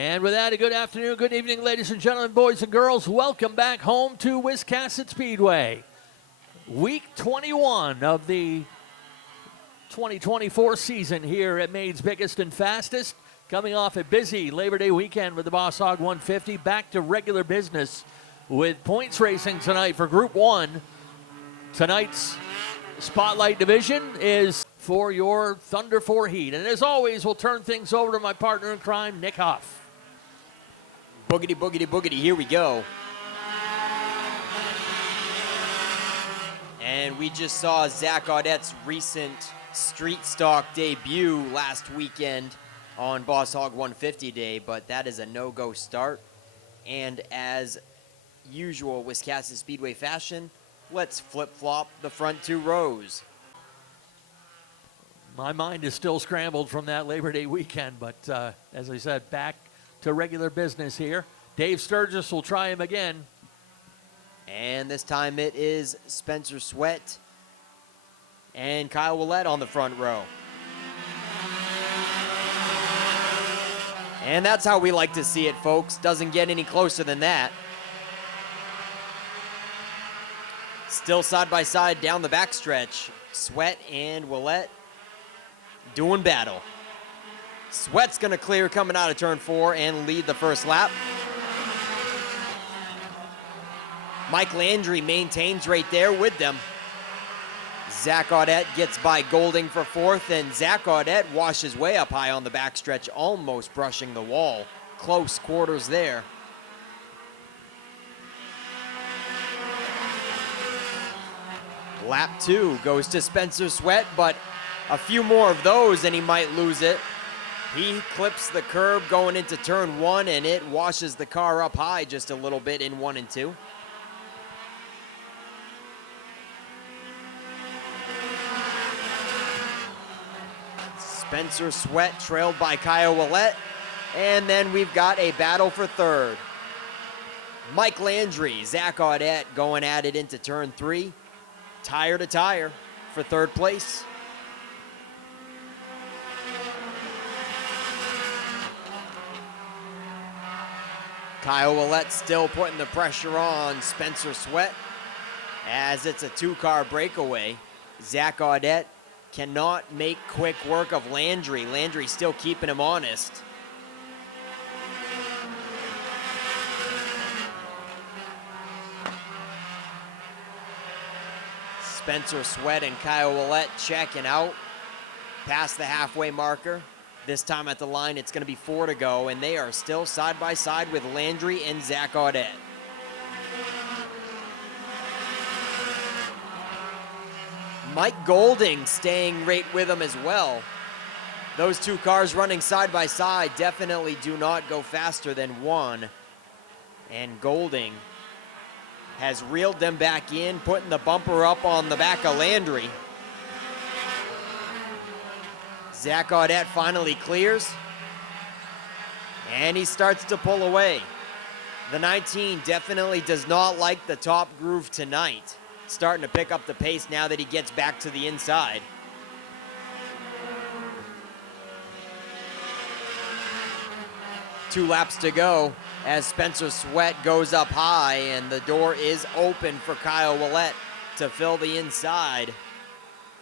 And with that, a good afternoon, good evening, ladies and gentlemen, boys and girls. Welcome back home to Wiscasset Speedway. Week 21 of the 2024 season here at Maine's biggest and fastest. Coming off a busy Labor Day weekend with the Boss Hog 150. Back to regular business with points racing tonight for Group 1. Tonight's Spotlight Division is for your Thunder 4 heat. And as always, we'll turn things over to my partner in crime, Nick Huff. Boogity, boogity, boogity, here we go. And we just saw Zach Audette's recent street stock debut last weekend on Boss Hog 150 Day, but that is a no-go start. And as usual, Wiscasset Speedway fashion, let's flip-flop the front two rows. My mind is still scrambled from that Labor Day weekend, but as I said, back to regular business here. Dave Sturgis will try him again. And this time it is Spencer Sweat and Kyle Willett on the front row. And that's how we like to see it, folks. Doesn't get any closer than that. Still side by side down the backstretch. Sweat and Willett doing battle. Sweat's gonna clear coming out of turn 4 and lead the first lap. Mike Landry maintains right there with them. Zach Audette gets by Golding for 4th, and Zach Audette washes way up high on the backstretch, almost brushing the wall. Close quarters there. Lap 2 goes to Spencer Sweat, but a few more of those and he might lose it. He clips the curb going into turn 1, and it washes the car up high just a little bit in 1 and 2. Spencer Sweat trailed by Kyle Willett, and then we've got a battle for 3rd. Mike Landry, Zach Audette going at it into turn 3. Tire to tire for 3rd place. Kyle Willett still putting the pressure on Spencer Sweat as it's a 2-car breakaway. Zach Audette cannot make quick work of Landry. Landry still keeping him honest. Spencer Sweat and Kyle Willett checking out past the halfway marker. This time at the line, it's going to be 4 to go, and they are still side by side with Landry and Zach Audette. Mike Golding staying right with them as well. Those 2 cars running side by side definitely do not go faster than 1. And Golding has reeled them back in, putting the bumper up on the back of Landry. Zach Audette finally clears, and he starts to pull away. The 19 definitely does not like the top groove tonight. Starting to pick up the pace now that he gets back to the inside. Two laps to go as Spencer Sweat goes up high, and the door is open for Kyle Willett to fill the inside.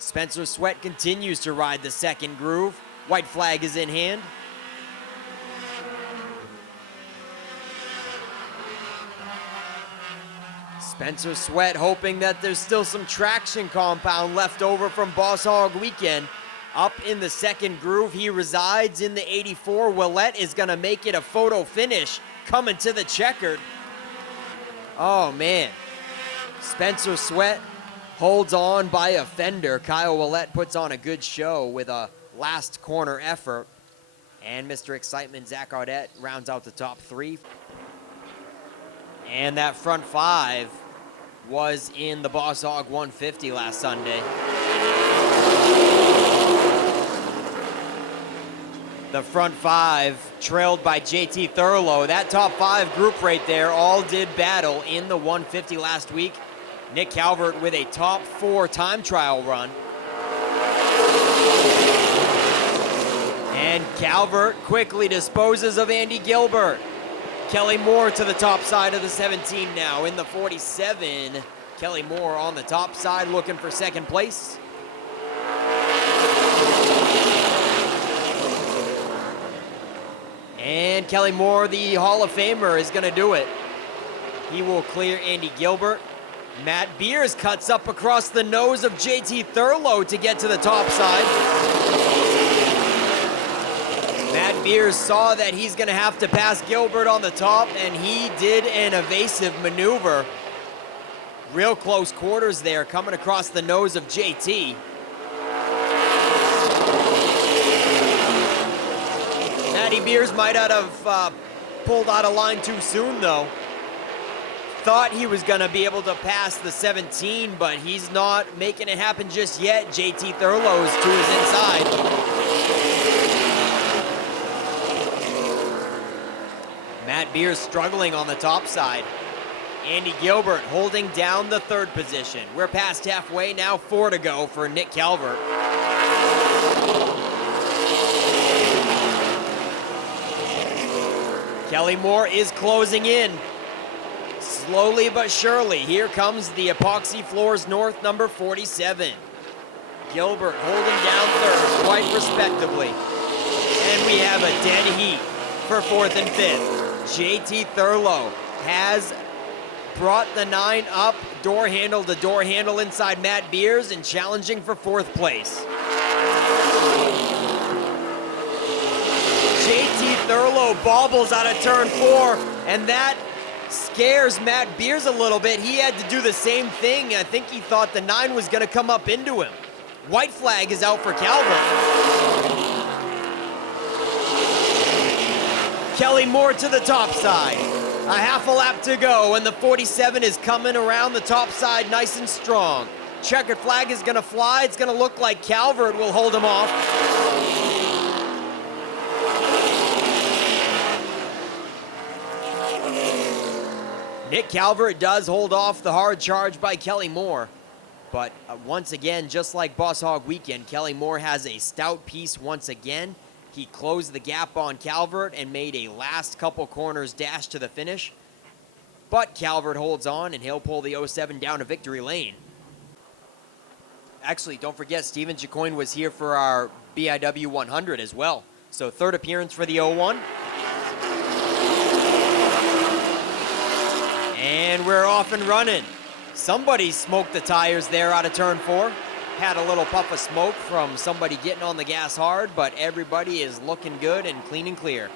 Spencer Sweat continues to ride the 2nd groove. White flag is in hand. Spencer Sweat hoping that there's still some traction compound left over from Boss Hog weekend. Up in the 2nd groove, he resides in the 84. Willett is gonna make it a photo finish coming to the checkered. Oh man, Spencer Sweat holds on by a fender. Kyle Willett puts on a good show with a last corner effort. And Mr. Excitement, Zach Audette, rounds out the top 3. And that front 5 was in the Boss Hog 150 last Sunday. The front 5 trailed by JT Thurlow. That top 5 group right there all did battle in the 150 last week. Nick Calvert with a top 4 time trial run. And And Calvert quickly disposes of Andy Gilbert. Kelly Moore to the top side of the 17 now in the 47. Kelly Moore on the top side looking for second place. And Kelly Moore, the Hall of Famer, is going to do it. He will clear Andy Gilbert. Matt Beers cuts up across the nose of JT Thurlow to get to the top side. Matt Beers saw that he's going to have to pass Gilbert on the top, and he did an evasive maneuver. Real close quarters there, coming across the nose of JT. Matty Beers might not have pulled out of line too soon, though. Thought he was going to be able to pass the 17, but he's not making it happen just yet. JT Thurlow's to his inside. Matt Beers struggling on the top side. Andy Gilbert holding down the third position. We're past halfway now, 4 to go for Nick Calvert. Kelly Moore is closing in. Slowly but surely, here comes the Epoxy Floors North number 47. Gilbert holding down third quite respectably. And we have a dead heat for fourth and fifth. JT Thurlow has brought the 9 up, door handle to door handle inside Matt Beers and challenging for fourth place. JT Thurlow bobbles out of turn 4, and that scares Matt Beers a little bit. He had to do the same thing. I think he thought the 9 was going to come up into him. White flag is out for Calvert. Kelly Moore to the top side. A half a lap to go, and the 47 is coming around the top side nice and strong. Checkered flag is going to fly. It's going to look like Calvert will hold him off. Nick Calvert does hold off the hard charge by Kelly Moore. But once again, just like Boss Hog Weekend, Kelly Moore has a stout piece once again. He closed the gap on Calvert and made a last couple corners dash to the finish. But Calvert holds on, and he'll pull the 07 down to victory lane. Actually, don't forget, Stephen Chicoine was here for our BIW 100 as well. So third appearance for the 01. And we're off and running. Somebody smoked the tires there out of turn 4. Had a little puff of smoke from somebody getting on the gas hard, but everybody is looking good and clean and clear.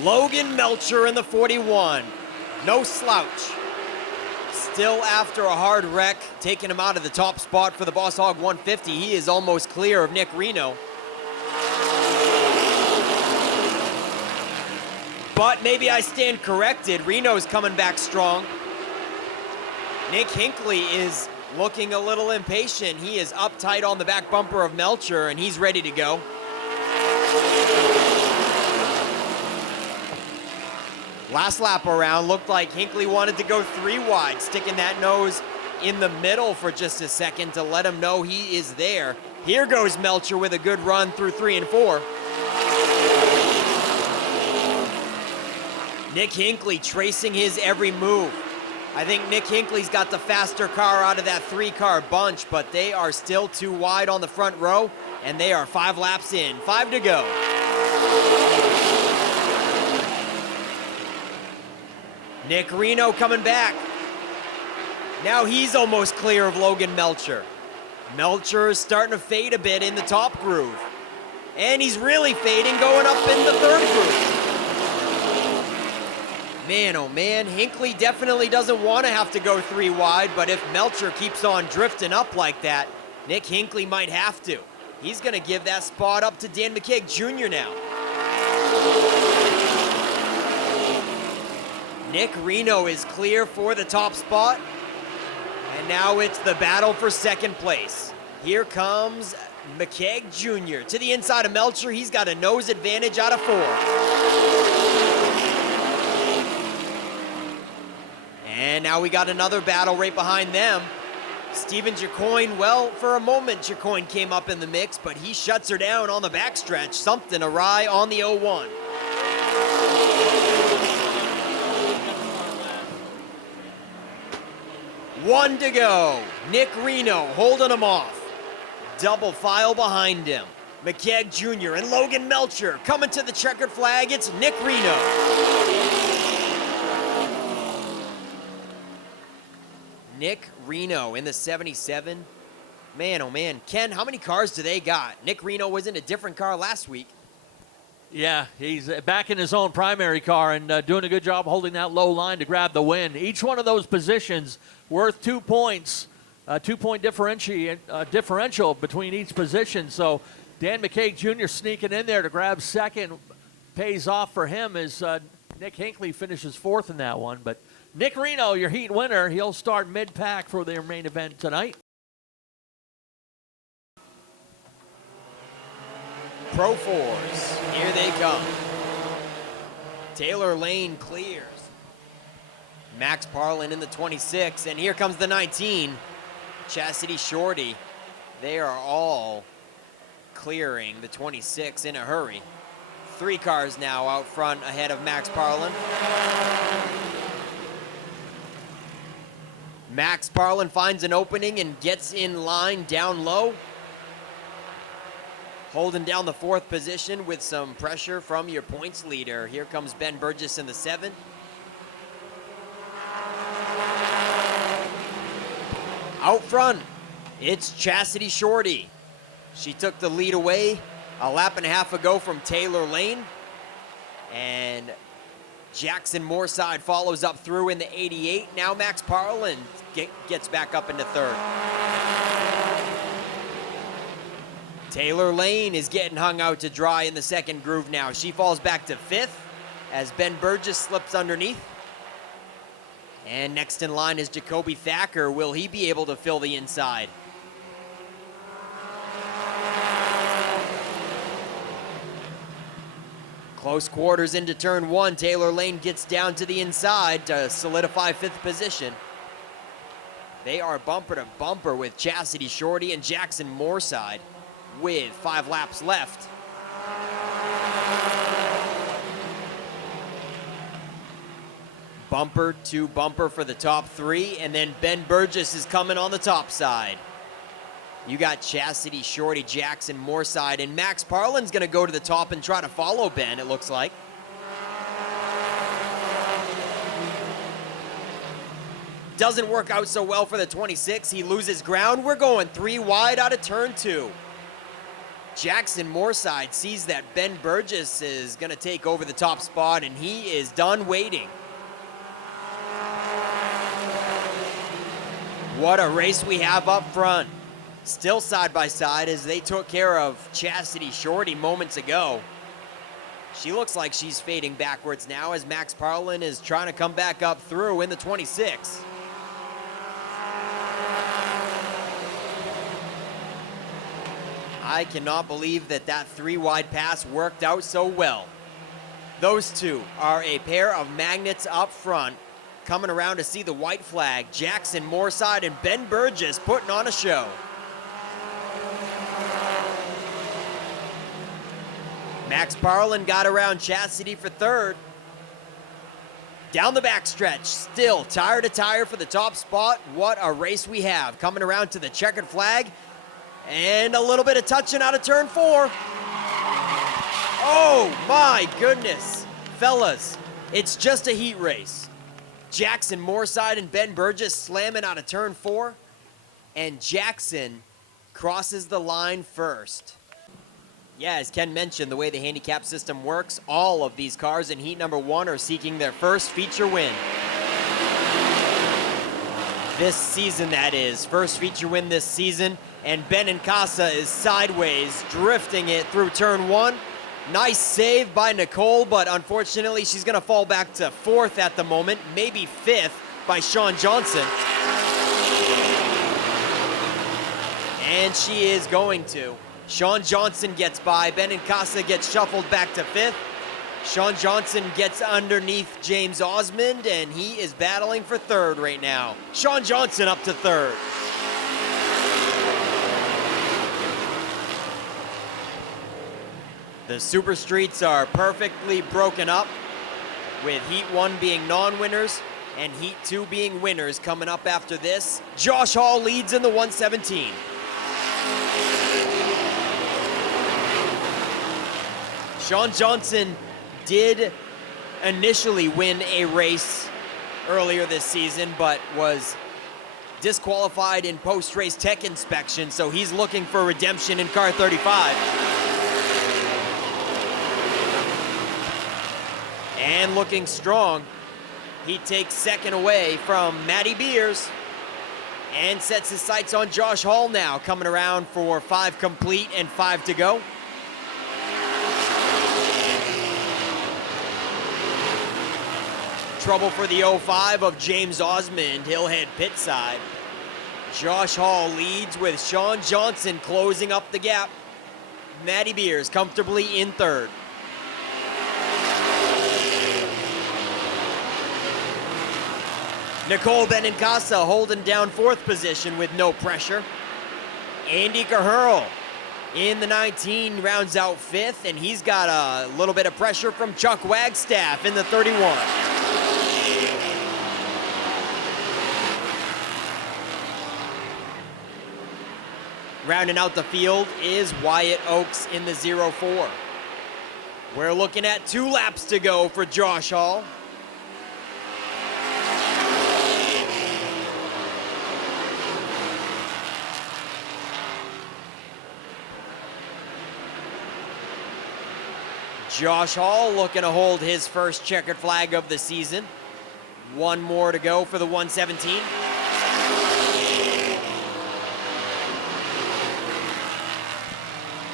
Logan Melcher in the 41. No slouch. Still after a hard wreck, taking him out of the top spot for the Boss Hog 150. He is almost clear of Nick Reno. But maybe I stand corrected. Reno's coming back strong. Nick Hinckley is looking a little impatient. He is uptight on the back bumper of Melcher, and he's ready to go. Last lap around, looked like Hinckley wanted to go 3 wide, sticking that nose in the middle for just a second to let him know he is there. Here goes Melcher with a good run through 3 and 4. Nick Hinckley tracing his every move. I think Nick Hinckley's got the faster car out of that 3-car bunch, but they are still too wide on the front row, and they are 5 laps in. 5 to go. Nick Reno coming back. Now he's almost clear of Logan Melcher. Melcher is starting to fade a bit in the top groove. And he's really fading going up in the third groove. Man, oh man, Hinckley definitely doesn't want to have to go 3 wide, but if Melcher keeps on drifting up like that, Nick Hinckley might have to. He's going to give that spot up to Dan McKeag Jr. now. Nick Reno is clear for the top spot, and now it's the battle for second place. Here comes McKeag Jr. to the inside of Melcher. He's got a nose advantage out of 4. And now we got another battle right behind them. Steven Jacoin, well, for a moment, Jacoin came up in the mix, but he shuts her down on the backstretch. Something awry on the 0-1. One to go. Nick Reno holding him off. Double file behind him. McKeag Jr. and Logan Melcher coming to the checkered flag. It's Nick Reno. Nick Reno in the 77. Man, oh man. Ken, how many cars do they got? Nick Reno was in a different car last week. Yeah, he's back in his own primary car and doing a good job holding that low line to grab the win. Each one of those positions worth 2 points, 2-point differential between each position. So Dan McKeag Jr. sneaking in there to grab second pays off for him as Nick Hinckley finishes fourth in that one. But Nick Reno, your heat winner, he'll start mid-pack for their main event tonight. Pro Fours, here they come. Taylor Lane clears. Max Parlin in the 26, and here comes the 19. Chastity Shorty. They are all clearing the 26 in a hurry. 3 cars now out front ahead of Max Parlin. Max Parlin finds an opening and gets in line down low. Holding down the 4th position with some pressure from your points leader. Here comes Ben Burgess in the 7. Out front, it's Chastity Shorty. She took the lead away a lap and a half ago from Taylor Lane. And Jackson Moorside follows up through in the 88. Now Max Parlin gets back up into 3rd. Taylor Lane is getting hung out to dry in the 2nd groove now. She falls back to 5th as Ben Burgess slips underneath. And next in line is Jacoby Thacker. Will he be able to fill the inside? Close quarters into turn 1. Taylor Lane gets down to the inside to solidify 5th position. They are bumper to bumper with Chastity Shorty and Jackson Moorside with 5 laps left. Bumper to bumper for the top 3, and then Ben Burgess is coming on the top side. You got Chastity Shorty, Jackson Moorside, and Max Parlin's gonna go to the top and try to follow Ben, it looks like. Doesn't work out so well for the 26. He loses ground. We're going 3 wide out of turn 2. Jackson Moorside sees that Ben Burgess is going to take over the top spot, and he is done waiting. What a race we have up front. Still side by side as they took care of Chastity Shorty moments ago. She looks like she's fading backwards now as Max Parlin is trying to come back up through in the 26. I cannot believe that 3 wide pass worked out so well. Those two are a pair of magnets up front coming around to see the white flag. Jackson Moorside and Ben Burgess putting on a show. Max Parlin got around Chastity for 3rd. Down the backstretch, still tire to tire for the top spot. What a race we have. Coming around to the checkered flag. And a little bit of touching out of turn 4. Oh my goodness. Fellas, it's just a heat race. Jackson Moorside and Ben Burgess slamming out of turn 4. And Jackson crosses the line first. Yeah, as Ken mentioned, the way the handicap system works, all of these cars in heat number 1 are seeking their first feature win. This season, that is. First feature win this season. And Benincasa is sideways, drifting it through turn 1. Nice save by Nicole, but unfortunately she's going to fall back to 4th at the moment, maybe 5th by Sean Johnson. And she is going to. Sean Johnson gets by. Benincasa gets shuffled back to 5th. Sean Johnson gets underneath James Osmond, and he is battling for 3rd right now. Sean Johnson up to 3rd. The super streets are perfectly broken up, with Heat 1 being non-winners and Heat 2 being winners coming up after this. Josh Hall leads in the 117. Sean Johnson did initially win a race earlier this season, but was disqualified in post-race tech inspection, so he's looking for redemption in car 35. And looking strong, he takes second away from Matty Beers and sets his sights on Josh Hall now, coming around for 5 complete and 5 to go. Trouble for the 05 of James Osmond. He'll head pit side. Josh Hall leads with Sean Johnson closing up the gap. Matty Beers comfortably in third. Nicole Benincasa holding down fourth position with no pressure. Andy Caherl in the 19 rounds out fifth, and he's got a little bit of pressure from Chuck Wagstaff in the 31. Rounding out the field is Wyatt Oakes in the 04. We're looking at 2 laps to go for Josh Hall. Josh Hall looking to hold his first checkered flag of the season. 1 more to go for the 117.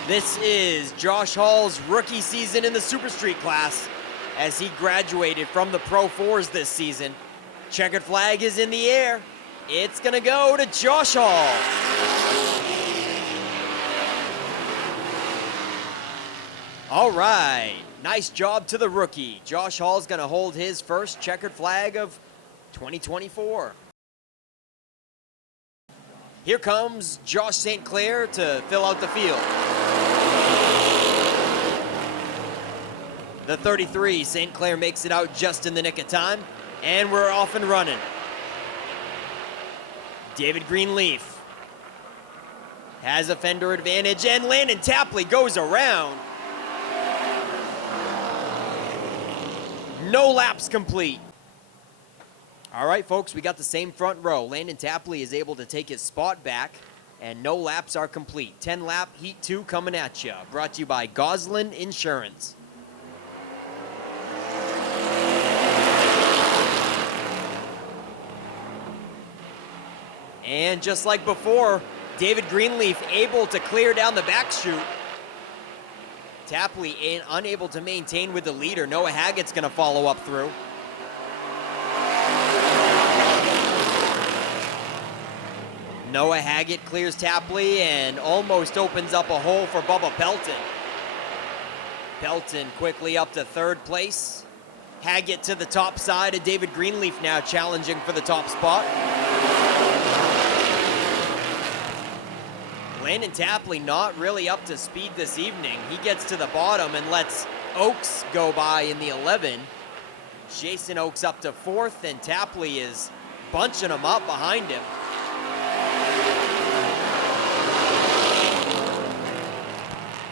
This is Josh Hall's rookie season in the Super Street class as he graduated from the Pro 4s this season. Checkered flag is in the air. It's gonna go to Josh Hall. All right, nice job to the rookie. Josh Hall's gonna hold his first checkered flag of 2024. Here comes Josh St. Clair to fill out the field. The 33, St. Clair makes it out just in the nick of time, and we're off and running. David Greenleaf has a fender advantage, and Landon Tapley goes around. No laps complete. All right, folks, we got the same front row. Landon Tapley is able to take his spot back, and no laps are complete. 10-lap Heat 2 coming at you. Brought to you by Goslin Insurance. And just like before, David Greenleaf able to clear down the back chute. Tapley unable to maintain with the leader. Noah Haggett's going to follow up through. Noah Haggett clears Tapley and almost opens up a hole for Bubba Pelton. Pelton quickly up to third place. Haggett to the top side of David Greenleaf now challenging for the top spot. Landon Tapley not really up to speed this evening. He gets to the bottom and lets Oakes go by in the 11. Jason Oakes up to fourth, and Tapley is bunching him up behind him.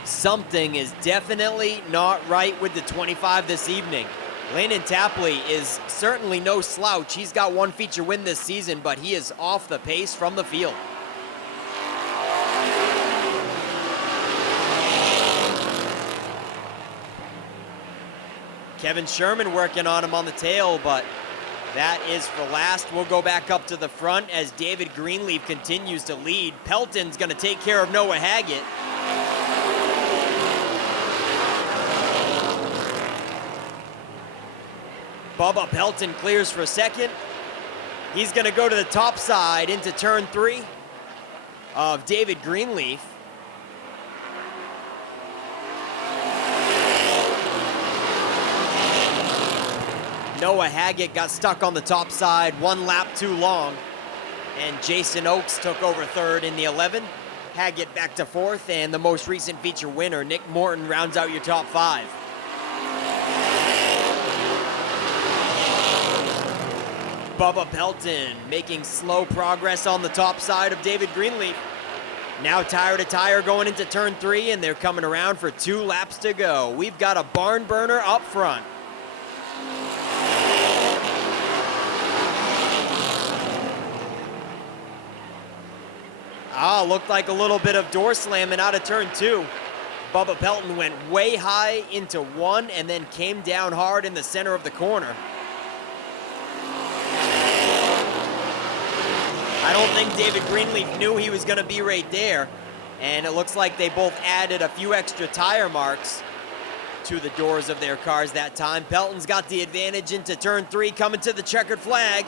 Something is definitely not right with the 25 this evening. Landon Tapley is certainly no slouch. He's got 1 feature win this season, but he is off the pace from the field. Kevin Sherman working on him on the tail, but that is for last. We'll go back up to the front as David Greenleaf continues to lead. Pelton's going to take care of Noah Haggett. Bubba Pelton clears for second. He's going to go to the top side into turn 3 of David Greenleaf. Noah Haggett got stuck on the top side 1 lap too long, and Jason Oakes took over third in the 11. Haggett back to fourth, and the most recent feature winner, Nick Morton, rounds out your top 5. Bubba Pelton making slow progress on the top side of David Greenleaf. Now tire to tire going into turn 3, and they're coming around for 2 laps to go. We've got a barn burner up front. Looked like a little bit of door slamming out of turn 2. Bubba Pelton went way high into 1 and then came down hard in the center of the corner. I don't think David Greenleaf knew he was going to be right there, and it looks like they both added a few extra tire marks to the doors of their cars that time. Pelton's got the advantage into turn 3, coming to the checkered flag.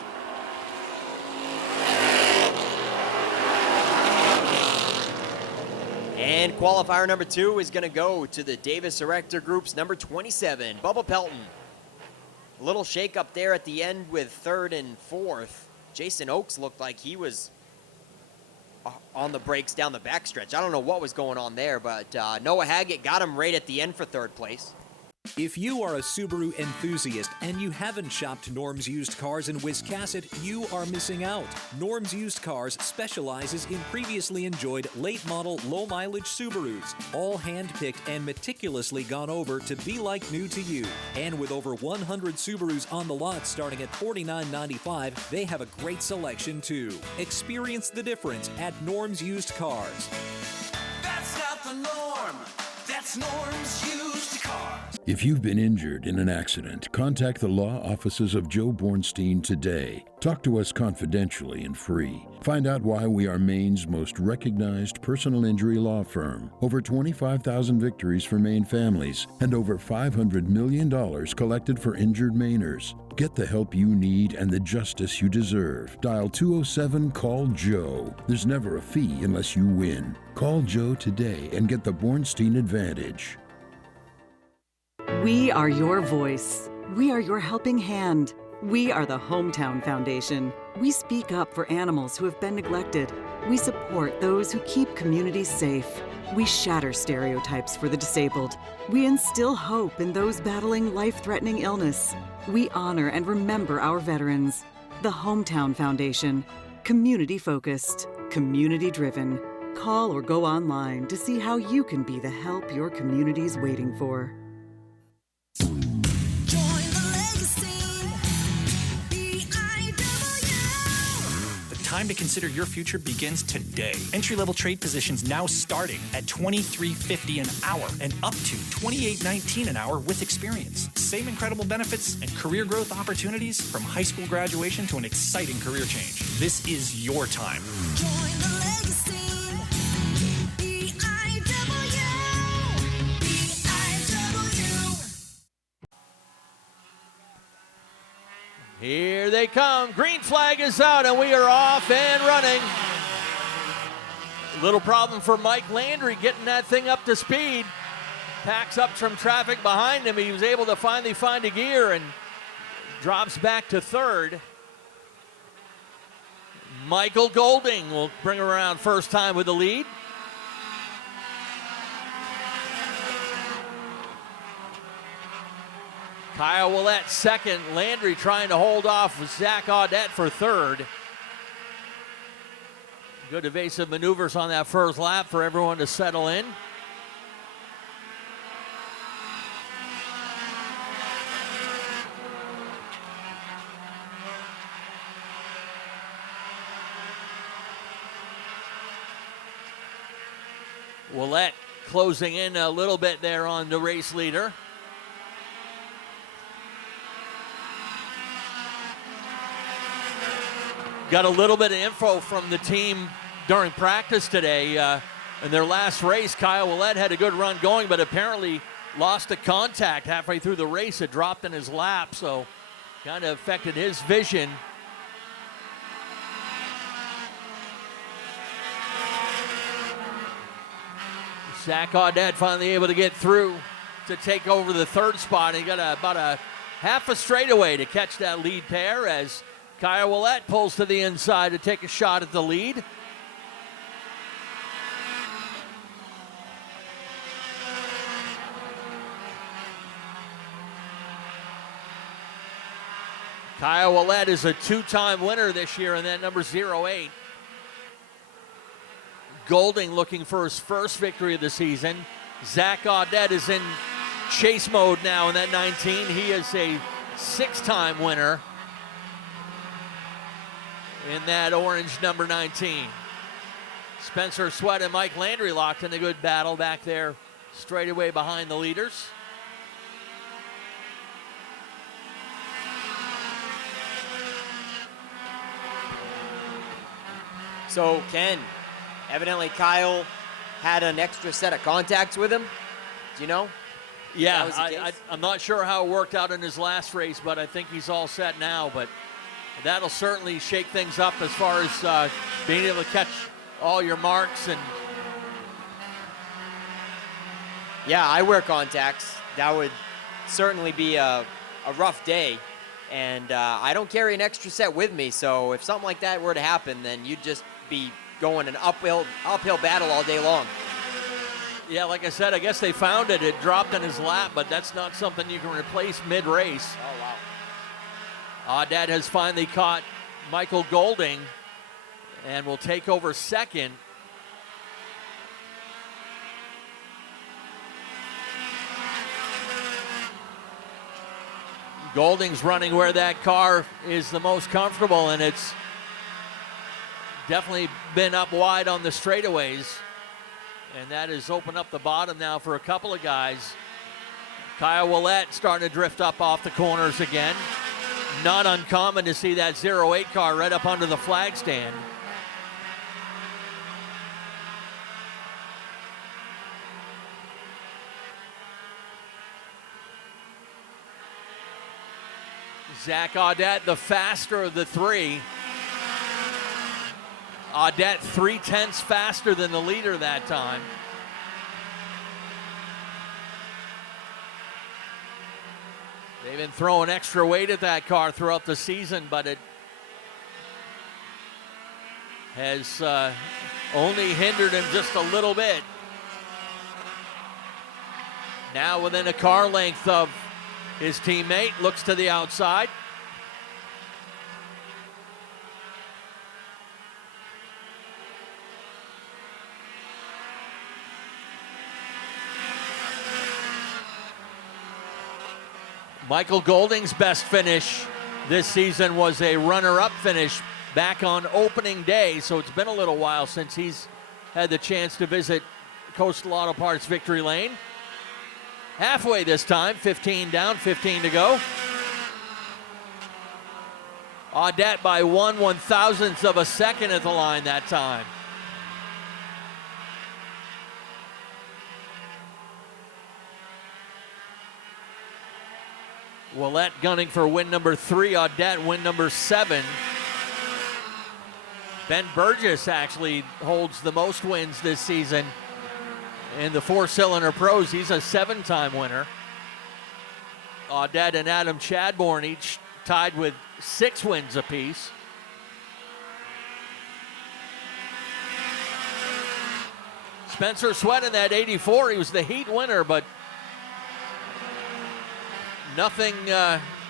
And qualifier number 2 is going to go to the Davis Erector Group's number 27, Bubba Pelton. A little shake up there at the end with 3rd and 4th. Jason Oakes looked like he was on the brakes down the backstretch. I don't know what was going on there, but Noah Haggett got him right at the end for 3rd place. If you are a Subaru enthusiast and you haven't shopped Norm's Used Cars in Wiscasset, you are missing out. Norm's Used Cars specializes in previously enjoyed late-model, low-mileage Subarus, all hand-picked and meticulously gone over to be like new to you. And with over 100 Subarus on the lot starting at $49.95, they have a great selection too. Experience the difference at Norm's Used Cars. That's not the norm. That's Norm's Used Cars. If you've been injured in an accident, contact the law offices of Joe Bornstein today. Talk to us confidentially and free. Find out why we are Maine's most recognized personal injury law firm. Over 25,000 victories for Maine families and over $500 million collected for injured Mainers. Get the help you need and the justice you deserve. Dial 207-CALL-JOE. There's never a fee unless you win. Call Joe today and get the Bornstein advantage. We are your voice. We are your helping hand. We are the Hometown Foundation. We speak up for animals who have been neglected. We support those who keep communities safe. We shatter stereotypes for the disabled. We instill hope in those battling life-threatening illness. We honor and remember our veterans. The Hometown Foundation. Community-focused. Community-driven. Call or go online to see how you can be the help your community's waiting for. Time to consider your future begins today. Entry-level trade positions now starting at $23.50 an hour and up to $28.19 an hour with experience. Same incredible benefits and career growth opportunities from high school graduation to an exciting career change. This is your time. Join the legacy. BIW. Here they come. Green flag is out, and we are off and running. Little problem for Mike Landry getting that thing up to speed. Packs up some traffic behind him. He was able to finally find a gear and drops back to 3rd. Michael Golding will bring her around first time with the lead. Kyle Willett 2nd. Landry trying to hold off with Zach Audette for 3rd. Good evasive maneuvers on that first lap for everyone to settle in. Willett closing in a little bit there on the race leader. Got a little bit of info from the team during practice today. In their last race, Kyle Willett had a good run going, but apparently lost a contact halfway through the race. It dropped in his lap, so kind of affected his vision. Zach Audette finally able to get through to take over the 3rd spot. He got about a half a straightaway to catch that lead pair as Kyle Willett pulls to the inside to take a shot at the lead. Kyle Willett is a two-time winner this year in that number 08. Golding looking for his first victory of the season. Zach Audette is in chase mode now in that 19. He is a six-time winner in that orange number 19. Spencer Sweat and Mike Landry locked in a good battle back there straight away behind the leaders. So, Ken, evidently Kyle had an extra set of contacts with him. Do you know? Yeah, That was the case? I'm not sure how it worked out in his last race, but I think he's all set now. But that'll certainly shake things up as far as being able to catch all your marks. And Yeah, I wear contacts. That would certainly be a rough day. And I don't carry an extra set with me, so if something like that were to happen, then you'd just be going an uphill battle all day long. yeah, like I said, I guess they found it. It dropped in his lap, but that's not something you can replace mid-race. Oh, wow. Audette has finally caught Michael Golding and will take over second. Golding's running where that car is the most comfortable, and it's definitely been up wide on the straightaways. And that has opened up the bottom now for a couple of guys. Kyle Willett starting to drift up off the corners again. Not uncommon to see that 08 car right up under the flag stand. Zach Audette, the faster of the three. Audette 3/10 faster than the leader that time. They've been throwing extra weight at that car throughout the season, but it has only hindered him just a little bit. Now within a car length of his teammate, looks to the outside. Michael Golding's best finish this season was a runner-up finish back on opening day, so it's been a little while since he's had the chance to visit Coastal Auto Parts Victory Lane. Halfway this time, 15 down, 15 to go. Audette by 1/1000th of a second at the line that time. Willett gunning for win number 3, Audette win number 7. Ben Burgess actually holds the most wins this season in the four-cylinder pros. He's a 7-time winner. Audette and Adam Chadbourne each tied with 6 wins apiece. Spencer Sweat in that 84, he was the heat winner, but nothing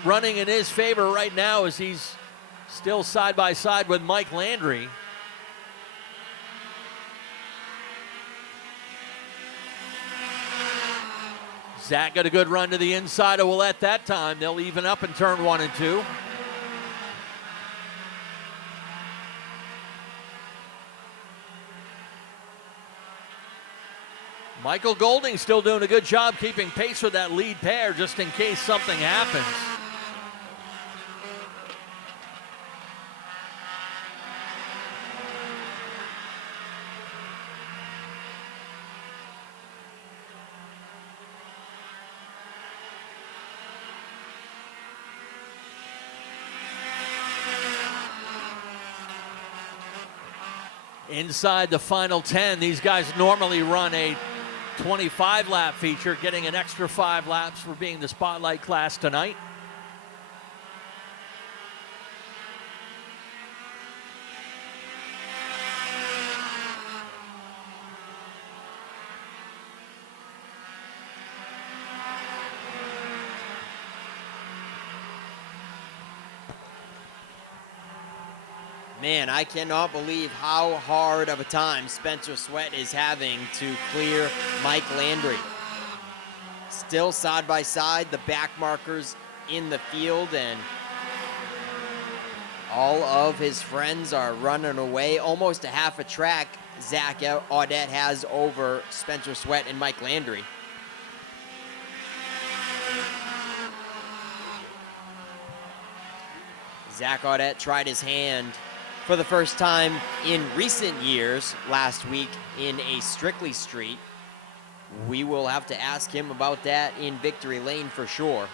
running in his favor right now as he's still side by side with Mike Landry. Zach got a good run to the inside of Willett that time. They'll even up in turn 1 and 2. Michael Golding still doing a good job keeping pace with that lead pair just in case something happens. Inside the final 10, these guys normally run a 25-lap feature, getting an extra 5 laps for being the spotlight class tonight. Man, I cannot believe how hard of a time Spencer Sweat is having to clear Mike Landry. Still side by side, the back markers in the field, and all of his friends are running away. Almost a half a track Zach Audette has over Spencer Sweat and Mike Landry. Zach Audette tried his hand for the first time in recent years last week in a Strictly Street. We will have to ask him about that in Victory Lane for sure.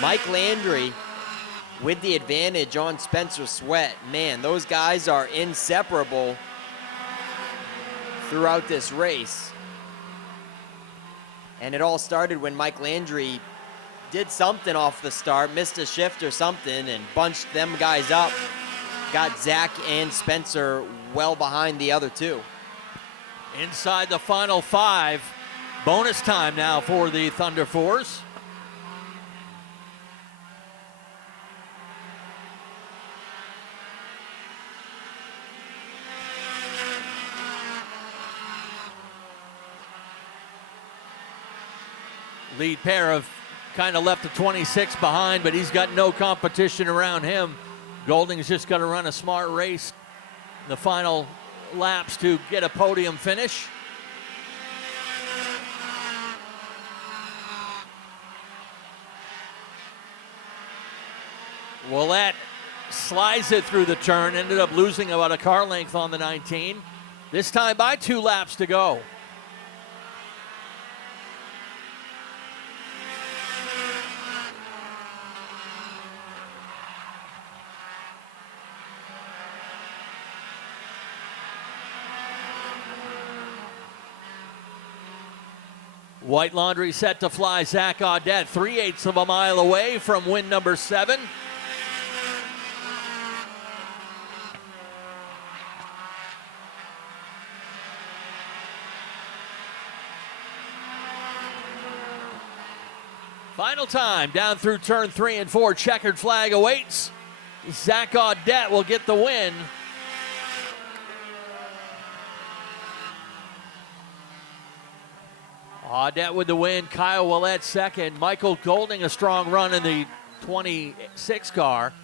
Mike Landry with the advantage on Spencer Sweat. Man, those guys are inseparable throughout this race. And it all started when Mike Landry did something off the start, missed a shift or something, and bunched them guys up. Got Zach and Spencer well behind the other two. Inside the final 5. Bonus time now for the Thunder Force. Lead pair of kind of left the 26 behind, but he's got no competition around him. Golding's just got to run a smart race in the final laps to get a podium finish. Willett slides it through the turn, ended up losing about a car length on the 19. This time by 2 laps to go. White Laundry set to fly Zach Audette, 3/8 of a mile away from win number 7. Final time down through turn 3 and 4. Checkered flag awaits. Zach Audette will get the win. Audette with the win, Kyle Willett second. Michael Golding a strong run in the 26 car.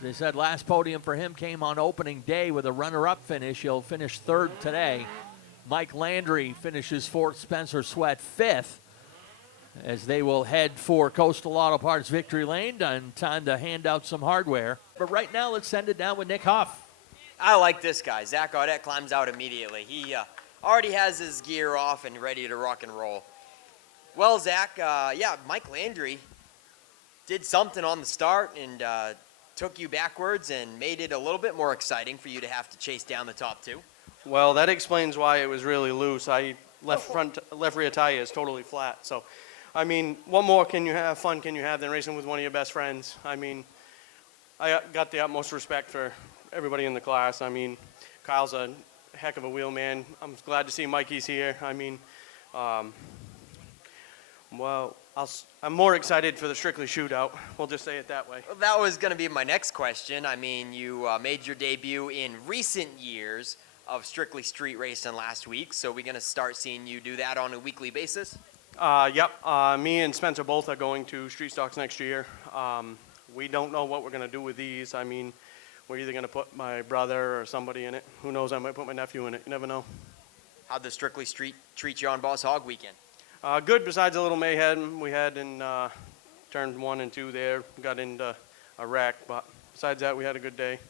They said last podium for him came on opening day with a runner-up finish. He'll finish 3rd today. Mike Landry finishes 4th, Spencer Sweat 5th, as they will head for Coastal Auto Parts Victory Lane and time to hand out some hardware. But right now, let's send it down with Nick Huff. I like this guy. Zach Audette climbs out immediately. He already has his gear off and ready to rock and roll. Well, Zach, Mike Landry did something on the start and took you backwards and made it a little bit more exciting for you to have to chase down the top 2. Well, that explains why it was really loose. Left rear tire is totally flat. So, I mean, what more fun can you have than racing with one of your best friends? I mean, I got the utmost respect for everybody in the class. I mean, Kyle's a heck of a wheel man. I'm glad to see Mikey's here. I mean, I'm more excited for the Strictly Shootout. We'll just say it that way. Well, that was going to be my next question. I mean, you made your debut in recent years of Strictly Street racing last week, so we're going to start seeing you do that on a weekly basis? Yep. Me and Spencer both are going to Street Stocks next year. We don't know what we're going to do with these. I mean, we're either going to put my brother or somebody in it. Who knows? I might put my nephew in it. You never know. How'd the Strictly Street treat you on Boss Hog weekend? Good, besides a little mayhem we had in turn 1 and 2 there. Got into a wreck, but besides that, we had a good day.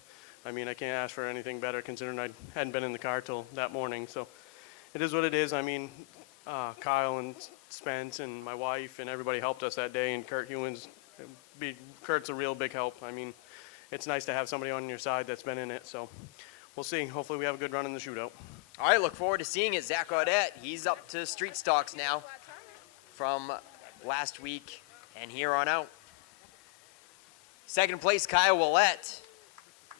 I mean, I can't ask for anything better considering I hadn't been in the car till that morning. So it is what it is. I mean, Kyle and Spence and my wife and everybody helped us that day, and Kurt Hewins, Kurt's a real big help. I mean, it's nice to have somebody on your side that's been in it. So we'll see. Hopefully we have a good run in the shootout. All right, look forward to seeing it. Zach Audette, he's up to Street Stocks now from last week and here on out. Second place, Kyle Willett.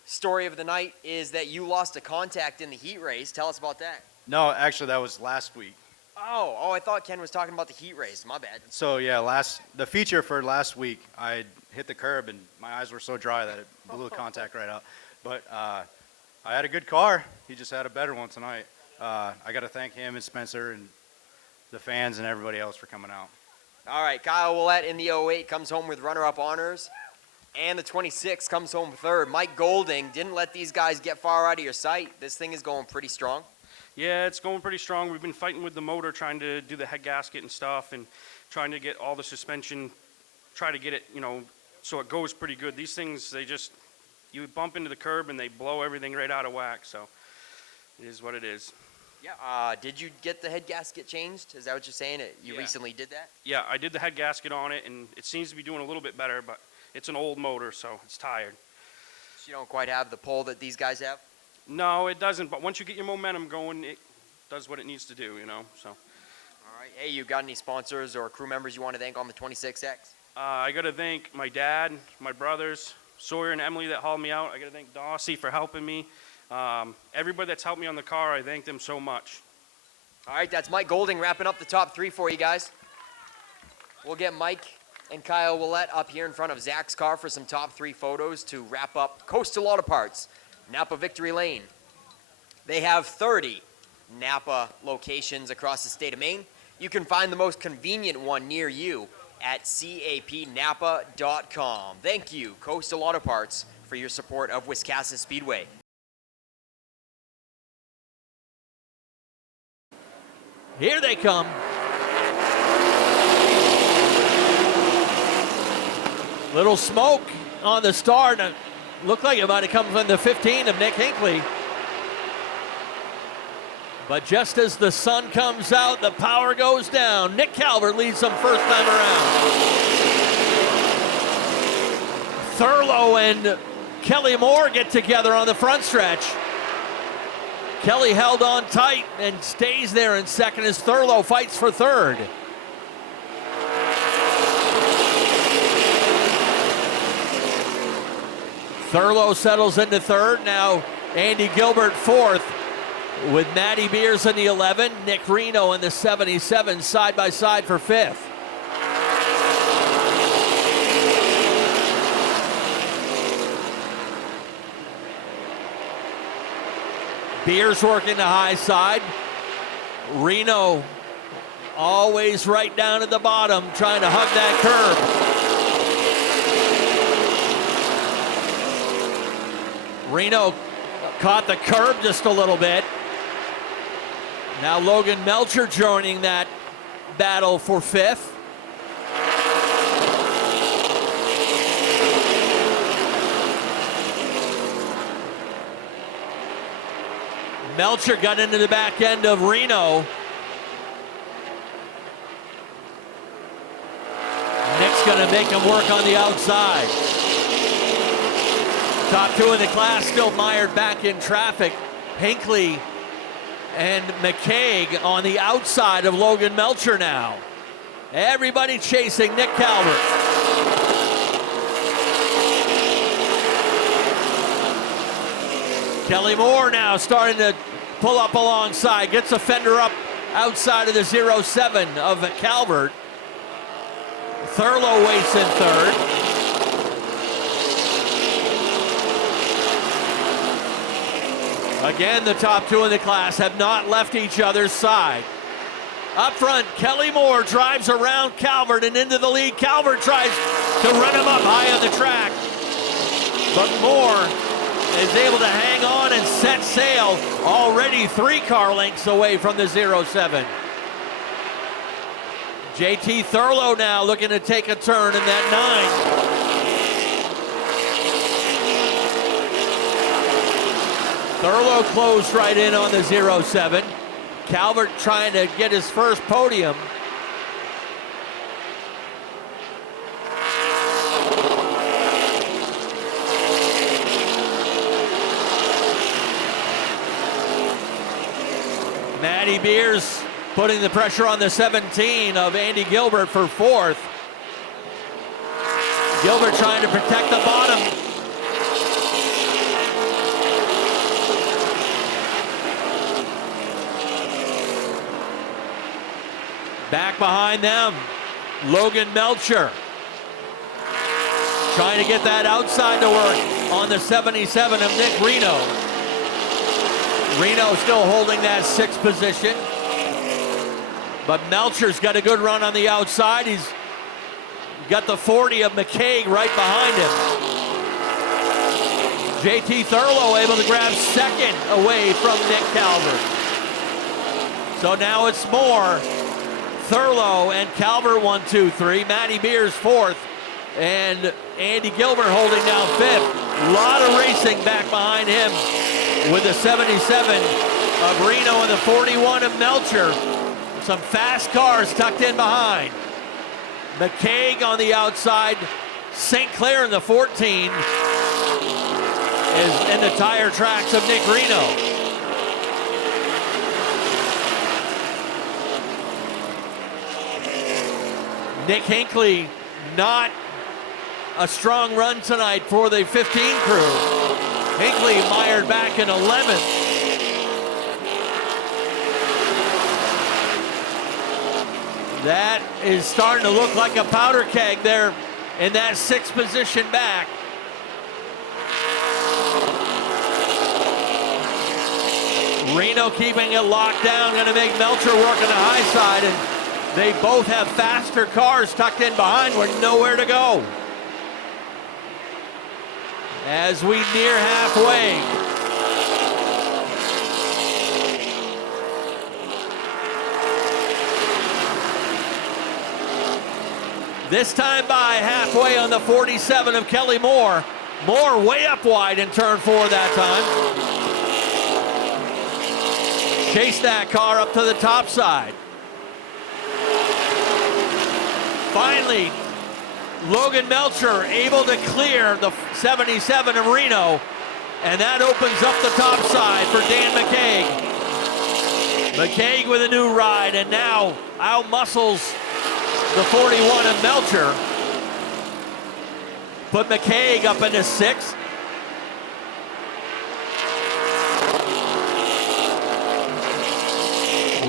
Story of the night is that you lost a contact in the heat race. Tell us about that. No, actually, that was last week. Oh, I thought Ken was talking about the heat race. My bad. So, yeah, the feature for last week, I hit the curb, and my eyes were so dry that it blew the contact right out. But I had a good car. He just had a better one tonight. I got to thank him and Spencer and the fans and everybody else for coming out. All right, Kyle Willett in the 08 comes home with runner-up honors, and the 26 comes home third. Mike Golding didn't let these guys get far out of your sight. This thing is going pretty strong. Yeah, it's going pretty strong. We've been fighting with the motor, trying to do the head gasket and stuff, and trying to get all the suspension, try to get it, so it goes pretty good. These things, you bump into the curb and they blow everything right out of whack, so it is what it is. Yeah. Did you get the head gasket changed? Is that what you're saying? You recently did that? Yeah, I did the head gasket on it, and it seems to be doing a little bit better, but it's an old motor, so it's tired. So you don't quite have the pull that these guys have? No, it doesn't, but once you get your momentum going, it does what it needs to do, so. All right. Hey, you got any sponsors or crew members you want to thank on the 26X? I got to thank my dad, my brothers, Sawyer and Emily that hauled me out. I got to thank Dossie for helping me. Everybody that's helped me on the car, I thank them so much. All right, that's Mike Golding wrapping up the top three for you guys. We'll get Mike and Kyle Willett up here in front of Zach's car for some top three photos to wrap up Coastal Auto Parts, Napa Victory Lane. They have 30 Napa locations across the state of Maine. You can find the most convenient one near you at capnapa.com. Thank you, Coastal Auto Parts, for your support of Wiscasset Speedway. Here they come. Little smoke on the start. Looked like it might have come from the 15 of Nick Hinckley. But just as the sun comes out, the power goes down. Nick Calvert leads them first time around. Thurlow and Kelly Moore get together on the front stretch. Kelly held on tight and stays there in second as Thurlow fights for third. Thurlow settles into third. Now Andy Gilbert fourth with Matty Beers in the 11, Nick Reno in the 77 side by side for fifth. Beers working the high side. Reno always right down at the bottom trying to hug that curb. Reno caught the curb just a little bit. Now Logan Melcher joining that battle for fifth. Melcher got into the back end of Reno. Nick's gonna make him work on the outside. Top two in the class still mired back in traffic. Hinckley and McCaig on the outside of Logan Melcher now. Everybody chasing Nick Calvert. Kelly Moore now starting to pull up alongside, gets a fender up outside of the 07 of Calvert. Thurlow waits in third. Again, the top two in the class have not left each other's side. Up front, Kelly Moore drives around Calvert and into the lead. Calvert tries to run him up high on the track, but Moore is able to hang on and set sail, already 3 car lengths away from the 07. JT Thurlow now looking to take a turn in that 9. Thurlow closed right in on the 07. Calvert trying to get his first podium. Matty Beers putting the pressure on the 17 of Andy Gilbert for fourth. Gilbert trying to protect the bottom. Back behind them, Logan Melcher. Trying to get that outside to work on the 77 of Nick Reno. Reno still holding that 6th position. But Melcher's got a good run on the outside. He's got the 40 of McCaig right behind him. JT Thurlow able to grab 2nd away from Nick Calvert. So now it's Moore, Thurlow, and Calvert 1, 2, 3. Matty Beers 4th, and Andy Gilbert holding down 5th. A lot of racing back behind him with the 77 of Reno and the 41 of Melcher. Some fast cars tucked in behind. McCaig on the outside. St. Clair in the 14 is in the tire tracks of Nick Reno. Nick Hinckley, not a strong run tonight for the 15 crew. Hinckley mired back in 11th. That is starting to look like a powder keg there in that 6th position back. Reno keeping it locked down, going to make Melcher work on the high side, and they both have faster cars tucked in behind with nowhere to go. As we near halfway. This time by halfway on the 47 of Kelly Moore. Moore way up wide in turn 4 that time. Chased that car up to the top side. Finally, Logan Melcher able to clear the 77 of Reno, and that opens up the top side for Dan McCaig. McCaig with a new ride, and now out-muscles the 41 of Melcher. Put McCaig up into 6th.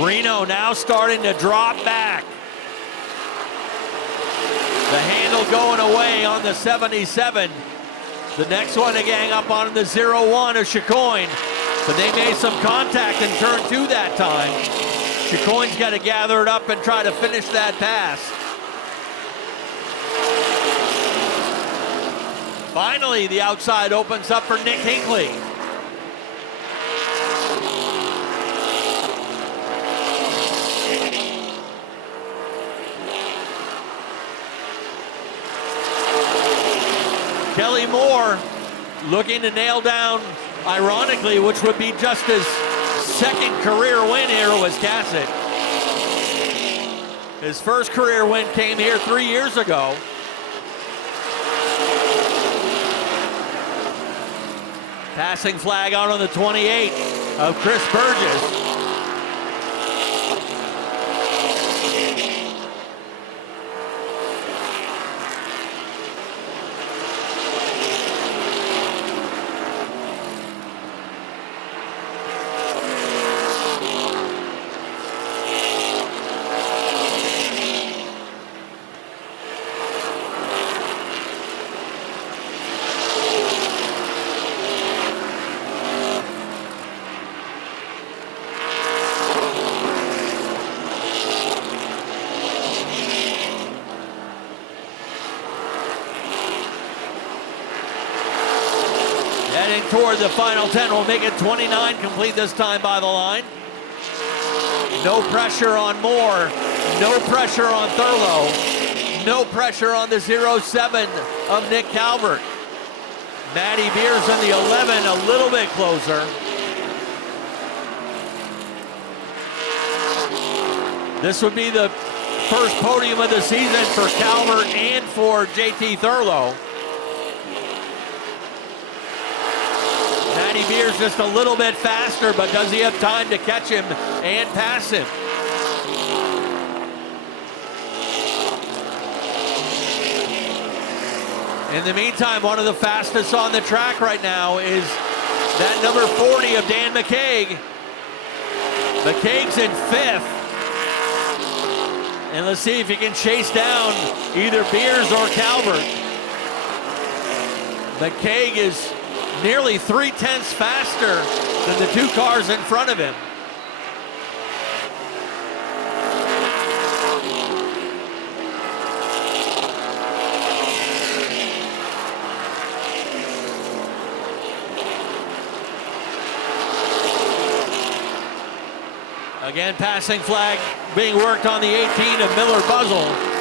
Reno now starting to drop back. The handle going away on the 77. The next one to gang up on the 01 of Chicoine. But they made some contact in turn 2 that time. Chicoine's got to gather it up and try to finish that pass. Finally, the outside opens up for Nick Hinckley. Kelly Moore looking to nail down, ironically, which would be just his 2nd career win here at Wiscasset. His first career win came here 3 years ago. Passing flag out on the 28 of Chris Burgess. Toward the final 10 will make it 29 complete this time by the line. No pressure on Moore, no pressure on Thurlow, no pressure on the 07 of Nick Calvert. Matty Beers on the 11, a little bit closer. This would be the first podium of the season for Calvert and for JT Thurlow. Matty Beers just a little bit faster, but does he have time to catch him and pass him? In the meantime, one of the fastest on the track right now is that number 40 of Dan McCaig. McCaig's in 5th. And let's see if he can chase down either Beers or Calvert. McCaig is nearly 3/10 faster than the two cars in front of him. Again, passing flag being worked on the 18 of Miller Buzzell.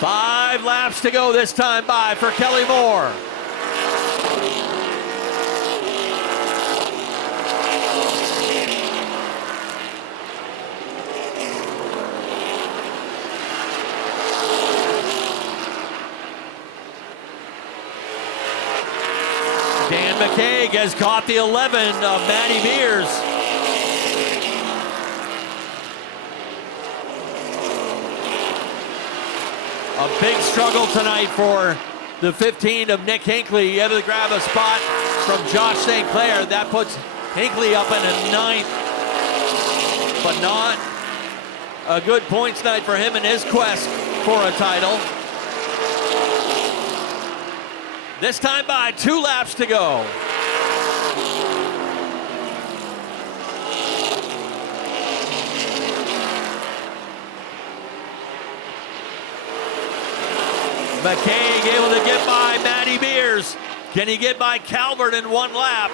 Five laps to go this time by for Kelly Moore. Dan McCaig has caught the 11 of Matty Mears. A big struggle tonight for the 15 of Nick Hinckley, able to grab a spot from Josh St. Clair. That puts Hinckley up in a 9th, but not a good points night for him in his quest for a title. This time by 2 laps to go. McCaig able to get by Matty Mears. Can he get by Calvert in 1 lap?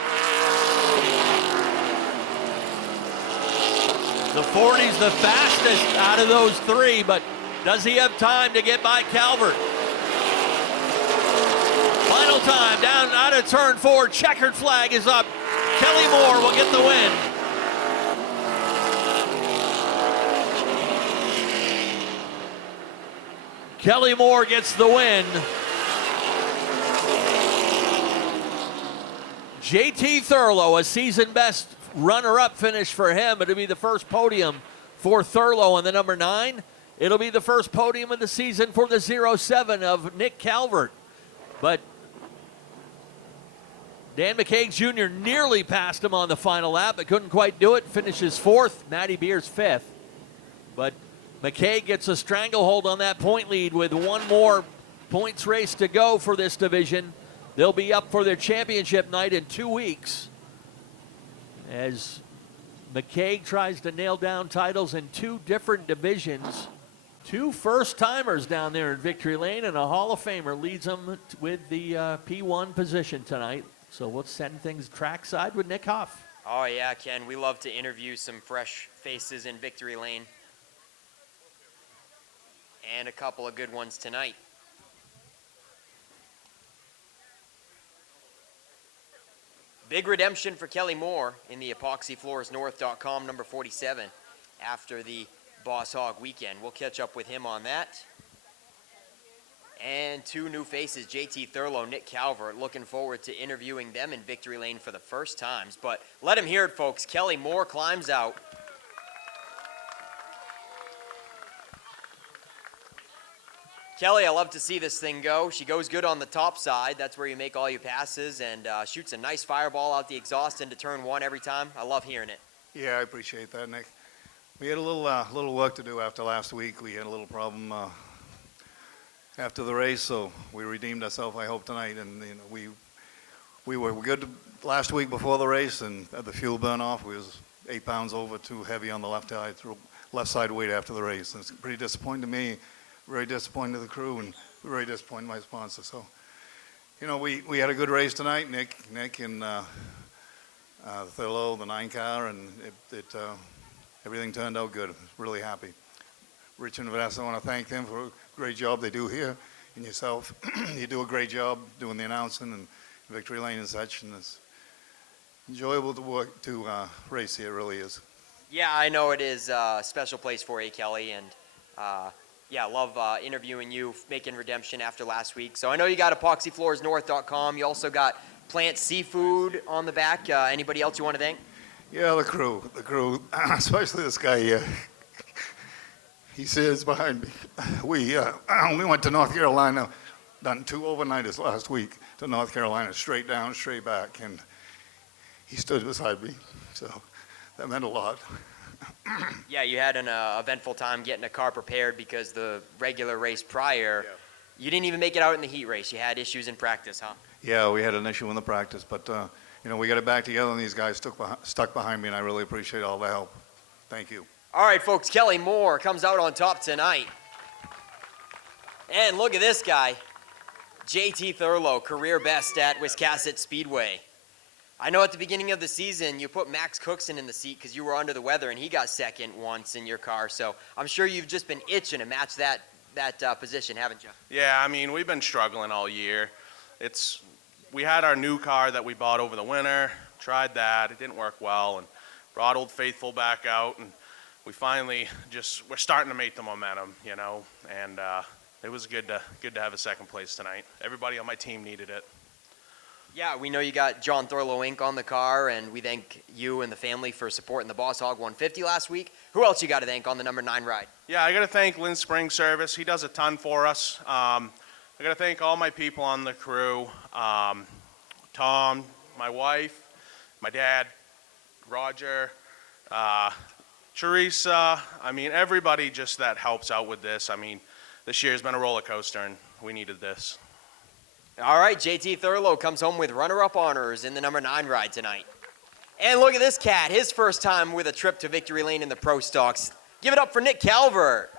The 40's the fastest out of those 3, but does he have time to get by Calvert? Final time, down out of turn 4, checkered flag is up. Kelly Moore will get the win. Kelly Moore gets the win. JT Thurlow, a season best runner-up finish for him. It'll be the first podium for Thurlow in the number 9. It'll be the first podium of the season for the 07 of Nick Calvert. But Dan McCaig Jr. nearly passed him on the final lap, but couldn't quite do it. Finishes 4th, Matty Mears 5th. But McCaig gets a stranglehold on that point lead with 1 more points race to go for this division. They'll be up for their championship night in 2 weeks as McCaig tries to nail down titles in 2 different divisions. 2 first-timers down there in Victory Lane, and a Hall of Famer leads them with the P1 position tonight. So we'll send things trackside with Nick Huff. Oh, yeah, Ken. We love to interview some fresh faces in Victory Lane. And a couple of good ones tonight. Big redemption for Kelly Moore in the EpoxyFloorsNorth.com number 47 after the Boss Hog weekend. We'll catch up with him on that. And 2 new faces, JT Thurlow, Nick Calvert. Looking forward to interviewing them in Victory Lane for the first times. But let him hear it, folks. Kelly Moore climbs out. Kelly, I love to see this thing go. She goes good on the top side. That's where you make all your passes, and shoots a nice fireball out the exhaust into turn 1 every time. I love hearing it. Yeah, I appreciate that, Nick. We had a little work to do after last week. We had a little problem after the race, so we redeemed ourselves, I hope, tonight. And we were good last week before the race, and at the fuel burn off, we was 8 pounds over too heavy on the left side weight after the race. And it's pretty disappointing to me, very disappointing to the crew, and very disappointing to my sponsor. So, we had a good race tonight, Nick and Thurlow, the 9 car, and everything turned out good. Really happy. Rich and Vanessa, I want to thank them for a great job they do here, and yourself. You do a great job doing the announcing and Victory Lane and such, and it's enjoyable to race here. It really is. Yeah, I know it is a special place for you, Kelly, and yeah, love interviewing you, making redemption after last week. So I know you got EpoxyFloorsNorth.com. You also got Plant Seafood on the back. Anybody else you want to thank? Yeah, the crew, especially this guy here. He sits behind me. We went to North Carolina, done 2 overnighters last week to North Carolina, straight down, straight back, and he stood beside me. So that meant a lot. Yeah, you had an eventful time getting a car prepared because the regular race prior, you didn't even make it out in the heat race. You had issues in practice, huh? Yeah, we had an issue in the practice, but we got it back together, and these guys stuck behind me, and I really appreciate all the help. Thank you. All right, folks, Kelly Moore comes out on top tonight. And look at this guy, JT Thurlow, career best at Wiscasset Speedway. I know at the beginning of the season you put Max Cookson in the seat because you were under the weather and he got second once in your car. So I'm sure you've just been itching to match that position, haven't you? Yeah, I mean, we've been struggling all year. We had our new car that we bought over the winter, tried that, it didn't work well, and brought Old Faithful back out, and we finally we're starting to make the momentum, and it was good to have a second place tonight. Everybody on my team needed it. Yeah, we know you got John Thurlow Inc. on the car, and we thank you and the family for supporting the Boss Hog 150 last week. Who else you got to thank on the number 9 ride? Yeah, I got to thank Lynn Spring Service. He does a ton for us. I got to thank all my people on the crew. Tom, my wife, my dad, Roger, Teresa. I mean, everybody just that helps out with this. I mean, this year's been a roller coaster, and we needed this. All right, JT Thurlow comes home with runner-up honors in the number 9 ride tonight. And look at this cat, his first time with a trip to victory lane in the Pro Stocks. Give it up for Nick Calvert.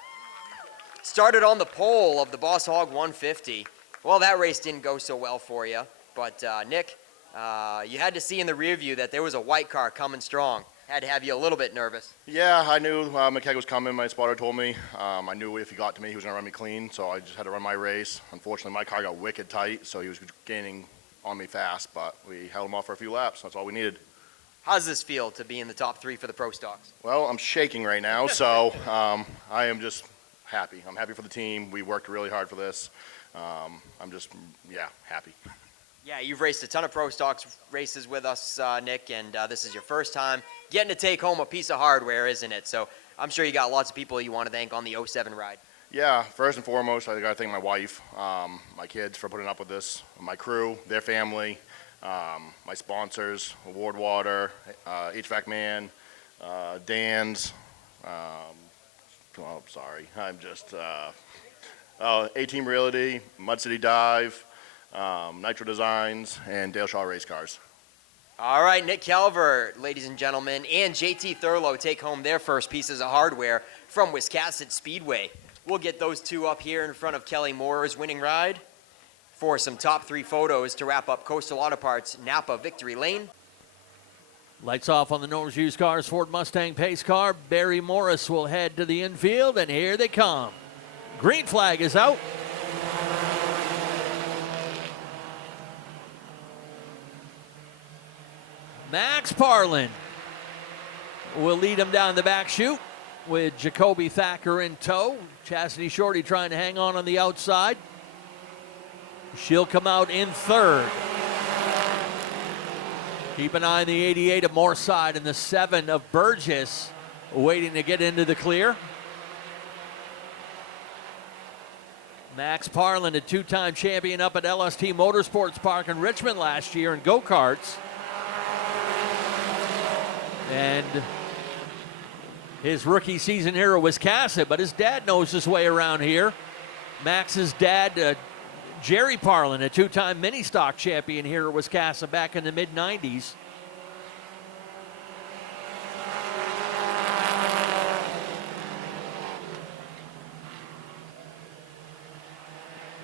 Started on the pole of the Boss Hog 150. Well, that race didn't go so well for you, but Nick, you had to see in the rear view that there was a white car coming strong. Had to have you a little bit nervous. Yeah, I knew McKegg was coming. My spotter told me. I knew if he got to me, he was going to run me clean, so I just had to run my race. Unfortunately, my car got wicked tight, so he was gaining on me fast, but we held him off for a few laps. That's all we needed. How does this feel to be in the top 3 for the Pro Stocks? Well, I'm shaking right now, so I am just happy. I'm happy for the team. We worked really hard for this. I'm just, happy. Yeah, you've raced a ton of Pro Stocks races with us, Nick, and this is your first time getting to take home a piece of hardware, isn't it? So I'm sure you got lots of people you want to thank on the 07 ride. Yeah, first and foremost, I got to thank my wife, my kids for putting up with this, my crew, their family, my sponsors, Award Water, HVAC Man, Dan's, I'm just, A-Team Realty, Mud City Dive, Nitro Designs, and Dale Shaw Race Cars. All right, Nick Calvert, ladies and gentlemen, and JT Thurlow take home their first pieces of hardware from Wiscasset Speedway. We'll get those two up here in front of Kelly Moore's winning ride for some top 3 photos to wrap up Coastal Auto Parts Napa Victory Lane. Lights off on the Norms Used Cars Ford Mustang pace car. Barry Morris will head to the infield, and here they come. Green flag is out. Max Parlin will lead him down the back chute with Jacoby Thacker in tow. Chastity Shorty trying to hang on the outside. She'll come out in 3rd. Keep an eye on the 88 of Moorside and the 7 of Burgess waiting to get into the clear. Max Parlin, a 2-time champion up at LST Motorsports Park in Richmond last year in go-karts. And his rookie season here at Wiscasset, but his dad knows his way around here. Max's dad, Jerry Parlin, a 2-time mini stock champion here at Wiscasset back in the mid-90s.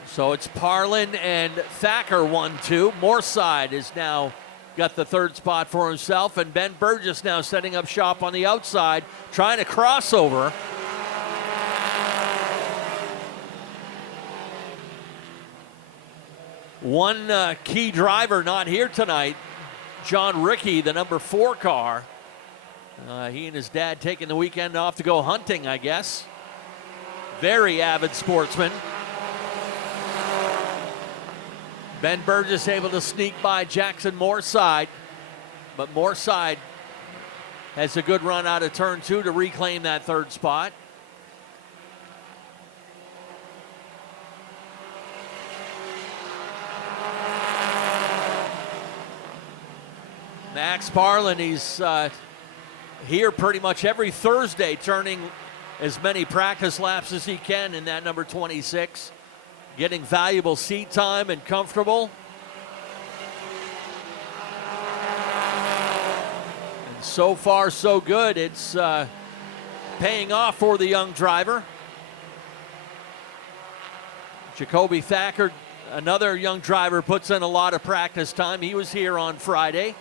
So it's Parlin and Thacker 1-2. Moorside is now got the 3rd spot for himself, and Ben Burgess now setting up shop on the outside, trying to cross over. One key driver not here tonight, John Rickey, the number 4 car. He and his dad taking the weekend off to go hunting, I guess. Very avid sportsman. Ben Burgess able to sneak by Jackson Moorside, but Moorside has a good run out of turn 2 to reclaim that 3rd spot. Max Parlin, he's here pretty much every Thursday, turning as many practice laps as he can in that number 26, getting valuable seat time and comfortable. And so far, so good. It's paying off for the young driver. Jacoby Thacker, another young driver, puts in a lot of practice time. He was here on Friday.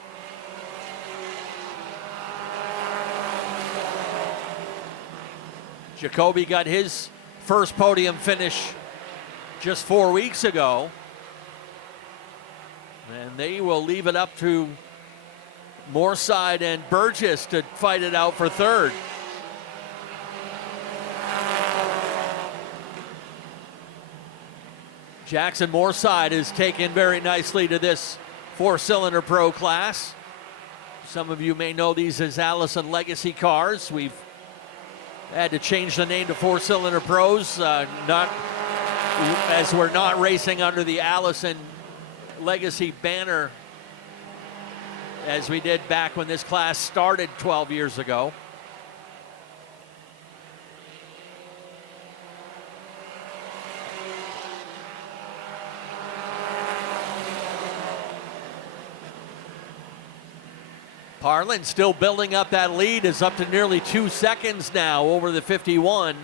Jacoby got his first podium finish just 4 weeks ago. And they will leave it up to Moorside and Burgess to fight it out for third. Jackson Moorside is taken very nicely to this four-cylinder pro class. Some of you may know these as Allison Legacy cars. We've had to change the name to four-cylinder pros, not as we're not racing under the Allison Legacy banner as we did back when this class started 12 years ago. Parlin still building up that lead, is up to nearly 2 seconds now over the 51.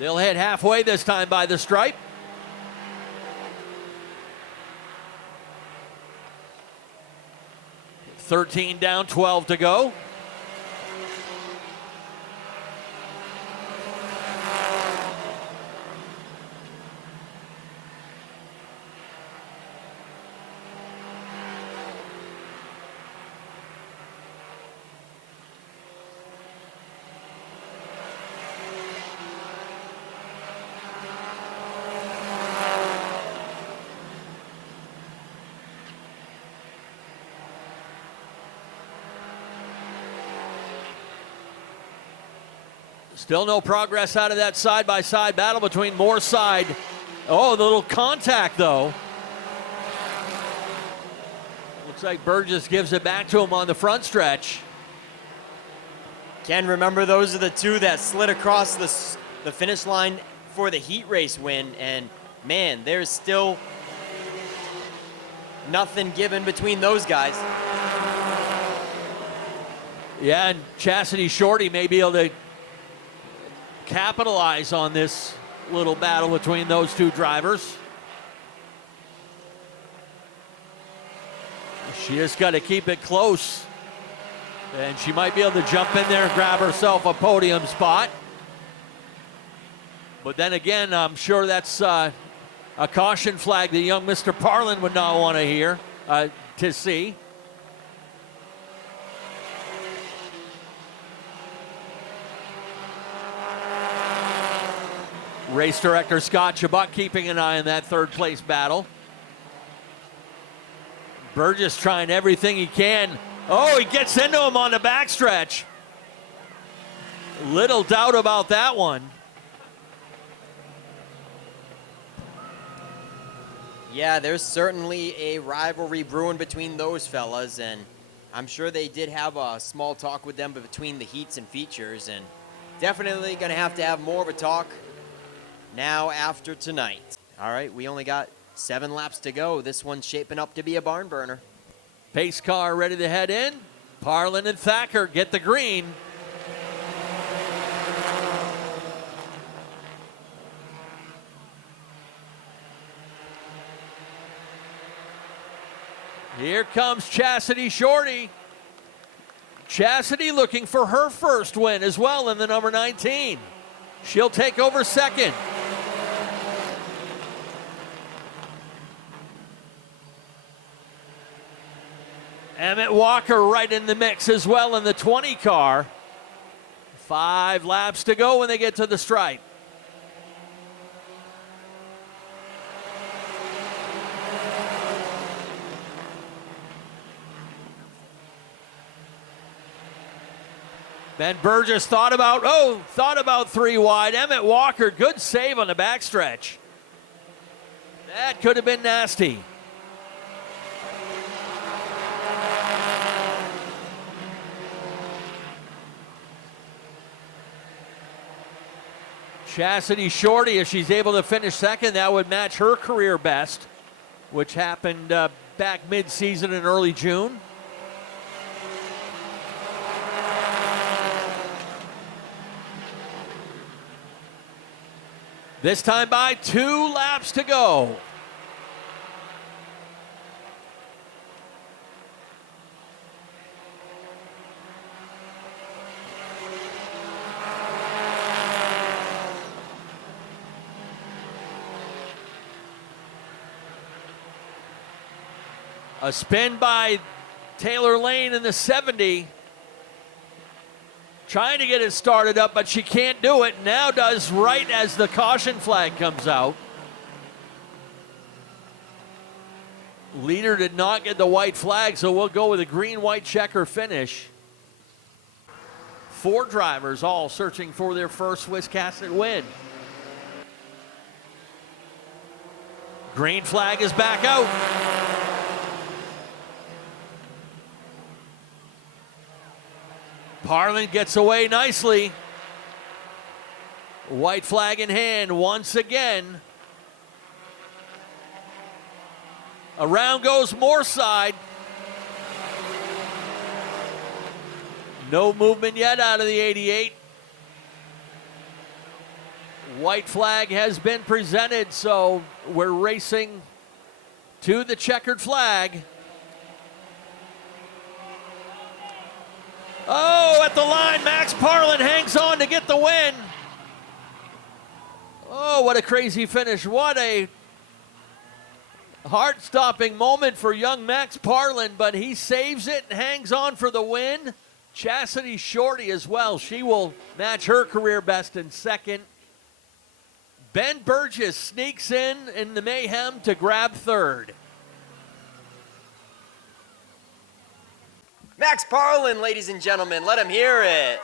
They'll head halfway this time by the stripe. $13 down, 12 to go. Still no progress out of that side-by-side battle between Moorside. Oh, the little contact, though. Looks like Burgess gives it back to him on the front stretch. Ken, remember those are the two that slid across the finish line for the heat race win, and man, there's still nothing given between those guys. Yeah, and Chastity Shorty may be able to capitalize on this little battle between those two drivers. She just got to keep it close, and she might be able to jump in there and grab herself a podium spot. But then again, I'm sure that's a caution flag that young Mr. Parlin would not want to see. Race director Scott Chabot keeping an eye on that third place battle. Burgess trying everything he can. Oh, he gets into him on the backstretch. Little doubt about that one. Yeah, there's certainly a rivalry brewing between those fellas, and I'm sure they did have a small talk with them between the heats and features, and definitely going to have more of a talk now after tonight. All right, we only got 7 laps to go. This one's shaping up to be a barn burner. Pace car ready to head in. Parlin and Thacker get the green. Here comes Chastity Shorty. Chastity looking for her first win as well in the number 19. She'll take over second. Emmett Walker right in the mix as well in the 20 car. 5 laps to go when they get to the stripe. Ben Burgess thought about 3 wide. Emmett Walker, good save on the backstretch. That could have been nasty. Chastity Shorty, if she's able to finish second, that would match her career best, which happened back mid-season in early June. This time by 2 laps to go. A spin by Taylor Lane in the 70. Trying to get it started up, but she can't do it. Now does right as the caution flag comes out. Leader did not get the white flag, so we'll go with a green-white checker finish. 4 drivers all searching for their first Wiscasset win. Green flag is back out. Parlin gets away nicely. White flag in hand once again. Around goes Moorside. No movement yet out of the 88. White flag has been presented, so we're racing to the checkered flag. Oh, at the line, Max Parlin hangs on to get the win. Oh, what a crazy finish. What a heart-stopping moment for young Max Parlin, but he saves it and hangs on for the win. Chastity Shorty as well. She will match her career best in second. Ben Burgess sneaks in the mayhem to grab third. Max Parlin, ladies and gentlemen, let him hear it.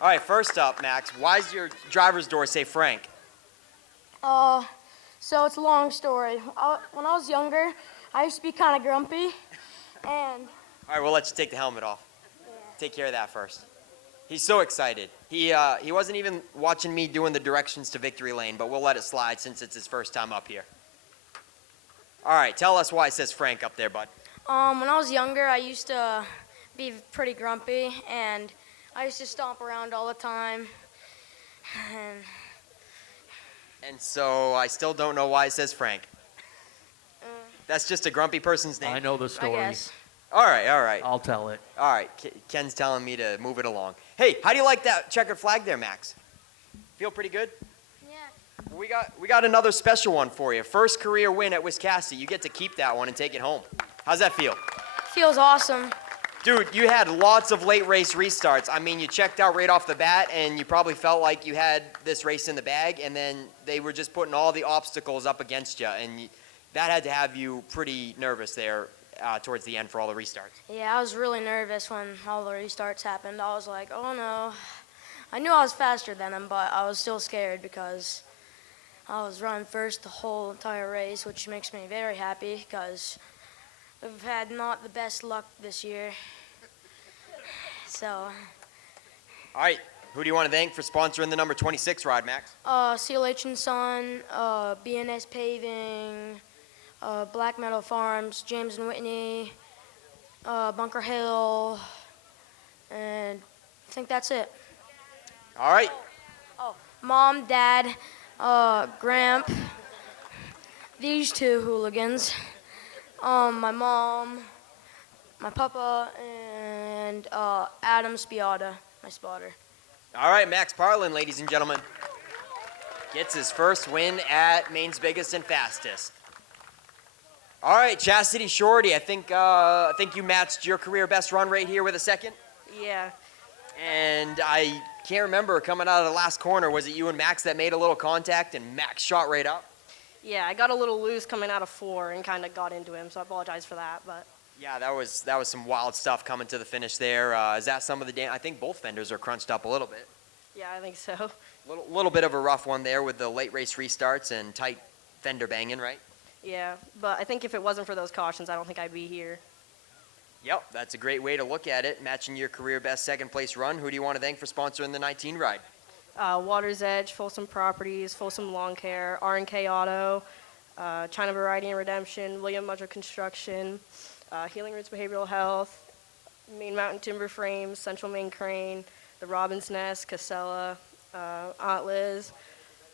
All right, first up, Max, why does your driver's door say Frank? So it's a long story. When I was younger, I used to be kind of grumpy, and... All right, we'll let you take the helmet off. Yeah. Take care of that first. He's so excited. He wasn't even watching me doing the directions to victory lane, but we'll let it slide since it's his first time up here. All right, tell us why it says Frank up there, bud. When I was younger, I used to be pretty grumpy, and I used to stomp around all the time. And so I still don't know why it says Frank. That's just a grumpy person's name. I know the story. I guess. All right, all right. I'll tell it. All right, Ken's telling me to move it along. Hey, how do you like that checkered flag there, Max? Feel pretty good? Yeah. We got another special one for you. First career win at Wiscasset. You get to keep that one and take it home. How's that feel? Feels awesome. Dude, you had lots of late race restarts. I mean, you checked out right off the bat, and you probably felt like you had this race in the bag, and then they were just putting all the obstacles up against you, and that had to have you pretty nervous there towards the end for all the restarts. Yeah, I was really nervous when all the restarts happened. I was like, oh no. I knew I was faster than them, but I was still scared because I was running first the whole entire race, which makes me very happy because we've had not the best luck this year. So. All right, who do you want to thank for sponsoring the number 26 ride, Max? CLH & Son, BNS Paving, Black Meadow Farms, James and Whitney, Bunker Hill, and I think that's it. All right. Oh, Mom, Dad, Gramp, these two hooligans, my mom, my papa, and Adam Spiata, my spotter. All right, Max Parlin, ladies and gentlemen, gets his first win at Maine's Biggest and Fastest. All right, Chastity Shorty, I think you matched your career best run right here with a second. Yeah. And I can't remember coming out of the last corner. Was it you and Max that made a little contact and Max shot right up? Yeah, I got a little loose coming out of 4 and kind of got into him, so I apologize for that. But Yeah, that was some wild stuff coming to the finish there. Is that some of the I think both fenders are crunched up a little bit. Yeah, I think so. Little bit of a rough one there with the late race restarts and tight fender banging, right? Yeah, but I think if it wasn't for those cautions, I don't think I'd be here. Yep, that's a great way to look at it. Matching your career best second place run. Who do you want to thank for sponsoring the 19 ride? Water's Edge, Folsom Properties, Folsom Lawn Care, R&K Auto, China Variety and Redemption, William Mudger Construction, Healing Roots Behavioral Health, Main Mountain Timber Frames, Central Maine Crane, the Robin's Nest, Casella, Aunt Liz,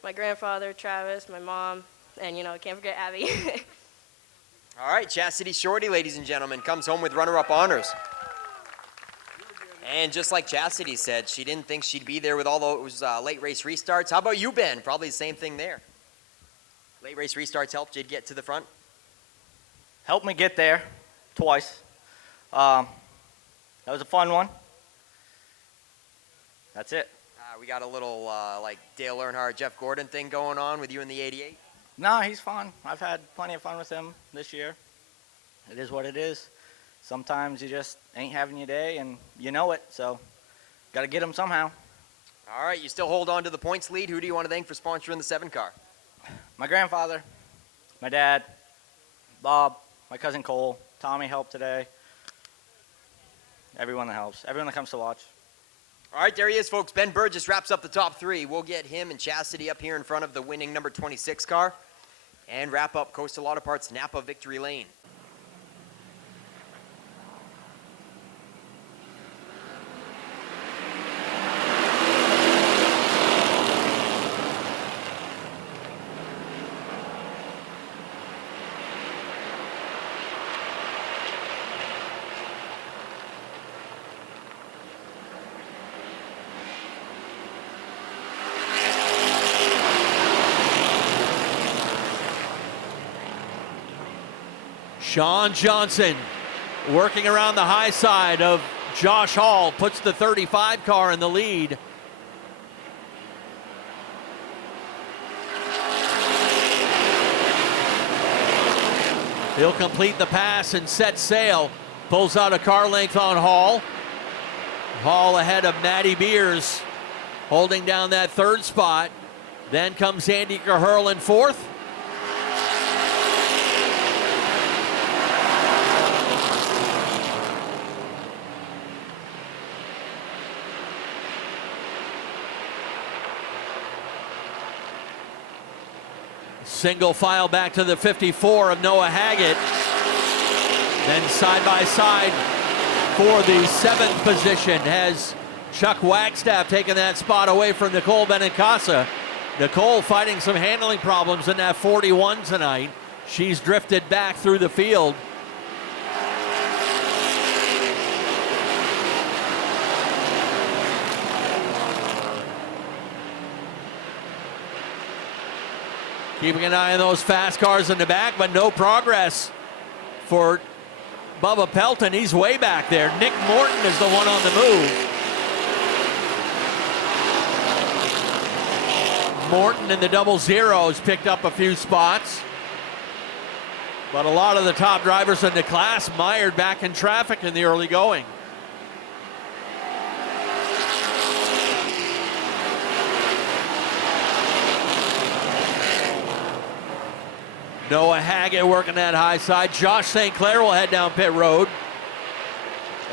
my grandfather, Travis, my mom, and, can't forget Abby. All right, Chastity Shorty, ladies and gentlemen, comes home with runner-up honors. And just like Chastity said, she didn't think she'd be there with all those late race restarts. How about you, Ben? Probably the same thing there. Late race restarts helped you get to the front? Helped me get there twice. That was a fun one. That's it. We got a little like Dale Earnhardt, Jeff Gordon thing going on with you in the 88? No, he's fun. I've had plenty of fun with him this year. It is what it is. Sometimes you just ain't having your day, and you know it, so got to get him somehow. All right, you still hold on to the points lead. Who do you want to thank for sponsoring the 7 car? My grandfather, my dad, Bob, my cousin Cole, Tommy helped today. Everyone that helps, everyone that comes to watch. All right, there he is, folks. Ben Burgess wraps up the top 3. We'll get him and Chastity up here in front of the winning number 26 car and wrap up Coastal Auto Parts Napa Victory Lane. Sean Johnson working around the high side of Josh Hall, puts the 35 car in the lead. He'll complete the pass and set sail. Pulls out a car length on Hall. Hall ahead of Matty Beers, holding down that 3rd spot. Then comes Andy Caherl in 4th. Single file back to the 54 of Noah Haggett. Then side by side for the 7th position has Chuck Wagstaff taken that spot away from Nicole Benincasa. Nicole fighting some handling problems in that 41 tonight. She's drifted back through the field. Keeping an eye on those fast cars in the back, but no progress for Bubba Pelton. He's way back there. Nick Morton is the one on the move. Morton in the 00s picked up a few spots. But a lot of the top drivers in the class mired back in traffic in the early going. Noah Haggett working that high side. Josh St. Clair will head down pit road.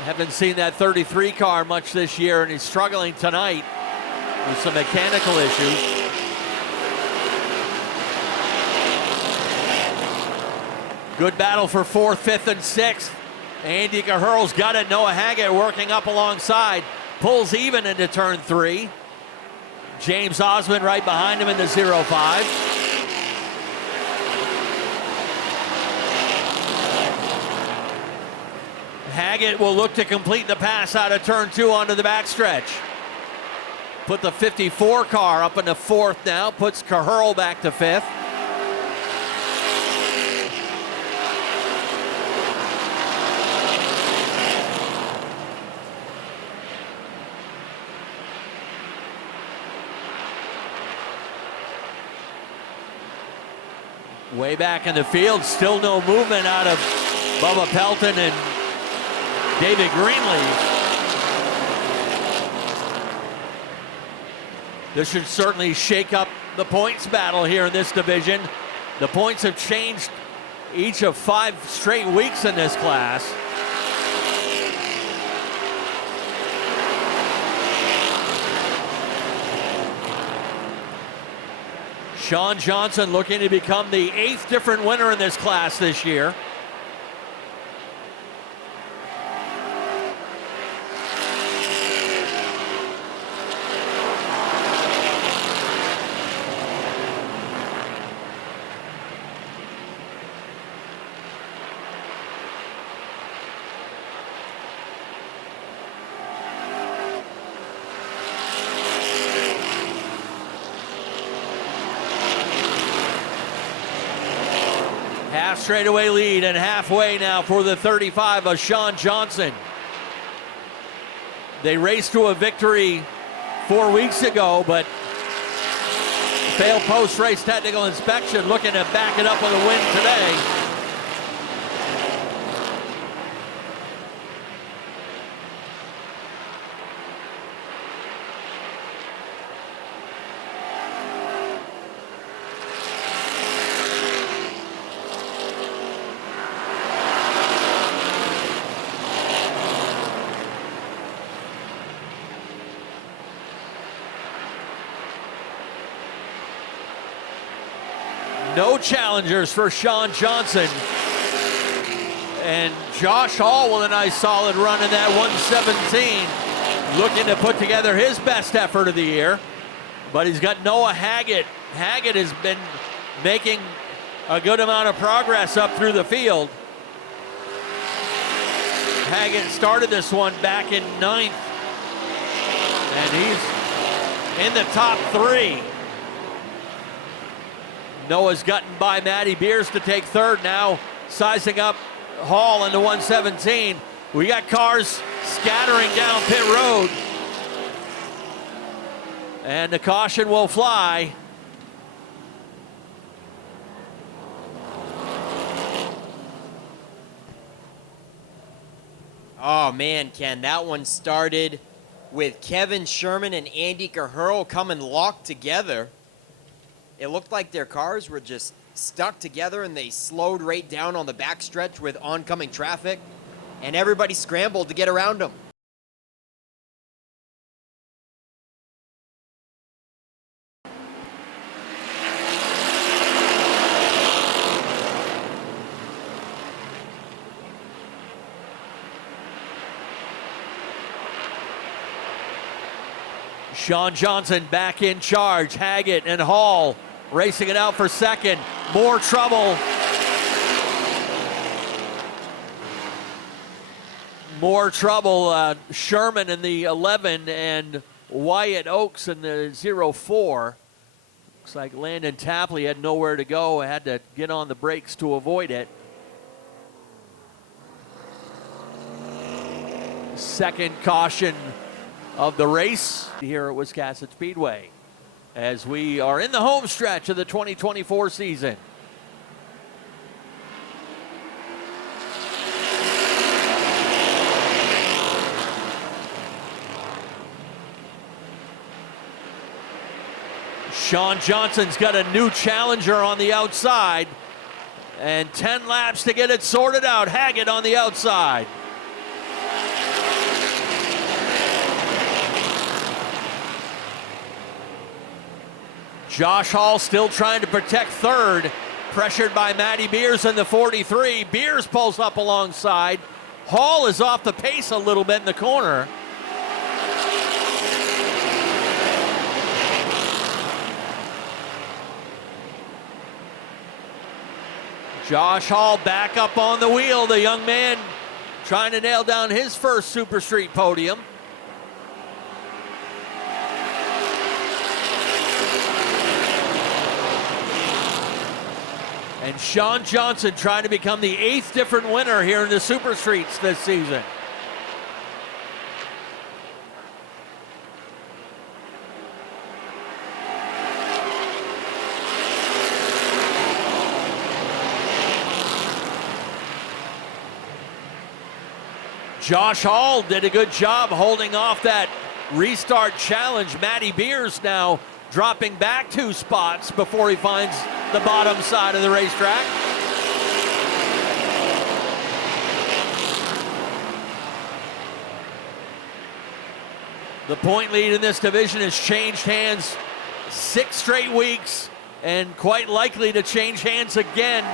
Haven't seen that 33 car much this year, and he's struggling tonight with some mechanical issues. Good battle for 4th, 5th, and 6th. Andy Caherl's got it. Noah Haggett working up alongside. Pulls even into turn 3. James Osmond right behind him in the 05. Haggett will look to complete the pass out of turn 2 onto the backstretch. Put the 54 car up into 4th now, puts Caherl back to 5th. Way back in the field, still no movement out of Bubba Pelton and David Greenleaf. This should certainly shake up the points battle here in this division. The points have changed each of 5 straight weeks in this class. Sean Johnson looking to become the 8th different winner in this class this year. Half straightaway lead and halfway now for the 35 of Sean Johnson. They raced to a victory 4 weeks ago, but failed post-race technical inspection, looking to back it up with a win today. No challengers for Sean Johnson. And Josh Hall with a nice solid run in that 117. Looking to put together his best effort of the year. But he's got Noah Haggett. Haggett has been making a good amount of progress up through the field. Haggett started this one back in 9th. And he's in the top 3. Noah's gotten by Matty Beers to take 3rd now, sizing up Hall into 117. We got cars scattering down pit road. And the caution will fly. Oh man, Ken, that one started with Kevin Sherman and Andy Cahurl coming locked together. It looked like their cars were just stuck together and they slowed right down on the backstretch with oncoming traffic, and everybody scrambled to get around them. Sean Johnson back in charge. Haggett and Hall racing it out for 2nd. More trouble. More trouble. Sherman in the 11 and Wyatt Oakes in the 04. Looks like Landon Tapley had nowhere to go. Had to get on the brakes to avoid it. 2nd caution of the race here at Wiscasset Speedway as we are in the home stretch of the 2024 season. Sean Johnson's got a new challenger on the outside and 10 laps to get it sorted out. Haggett on the outside. Josh Hall still trying to protect 3rd, pressured by Matty Beers in the 43. Beers pulls up alongside. Hall is off the pace a little bit in the corner. Josh Hall back up on the wheel. The young man trying to nail down his first Super Street podium. And Sean Johnson trying to become the 8th different winner here in the Super Streets this season. Josh Hall did a good job holding off that restart challenge. Matty Beers now dropping back 2 spots before he finds the bottom side of the racetrack. The point lead in this division has changed hands 6 straight weeks and quite likely to change hands again.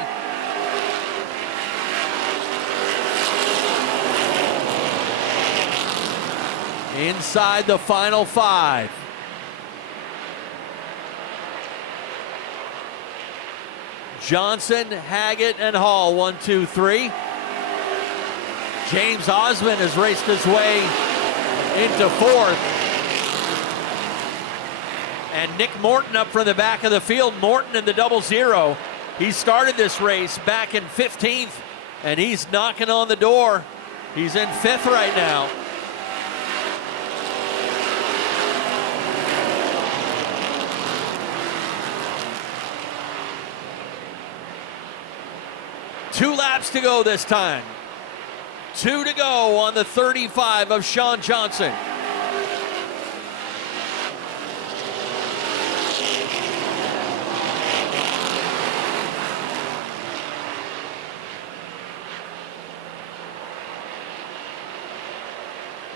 Inside the final 5. Johnson, Haggett, and Hall, 1, 2, 3. James Osmond has raced his way into 4th. And Nick Morton up from the back of the field. Morton in the 00. He started this race back in 15th, and he's knocking on the door. He's in 5th right now. Two laps to go this time. 2 to go on the 35 of Sean Johnson.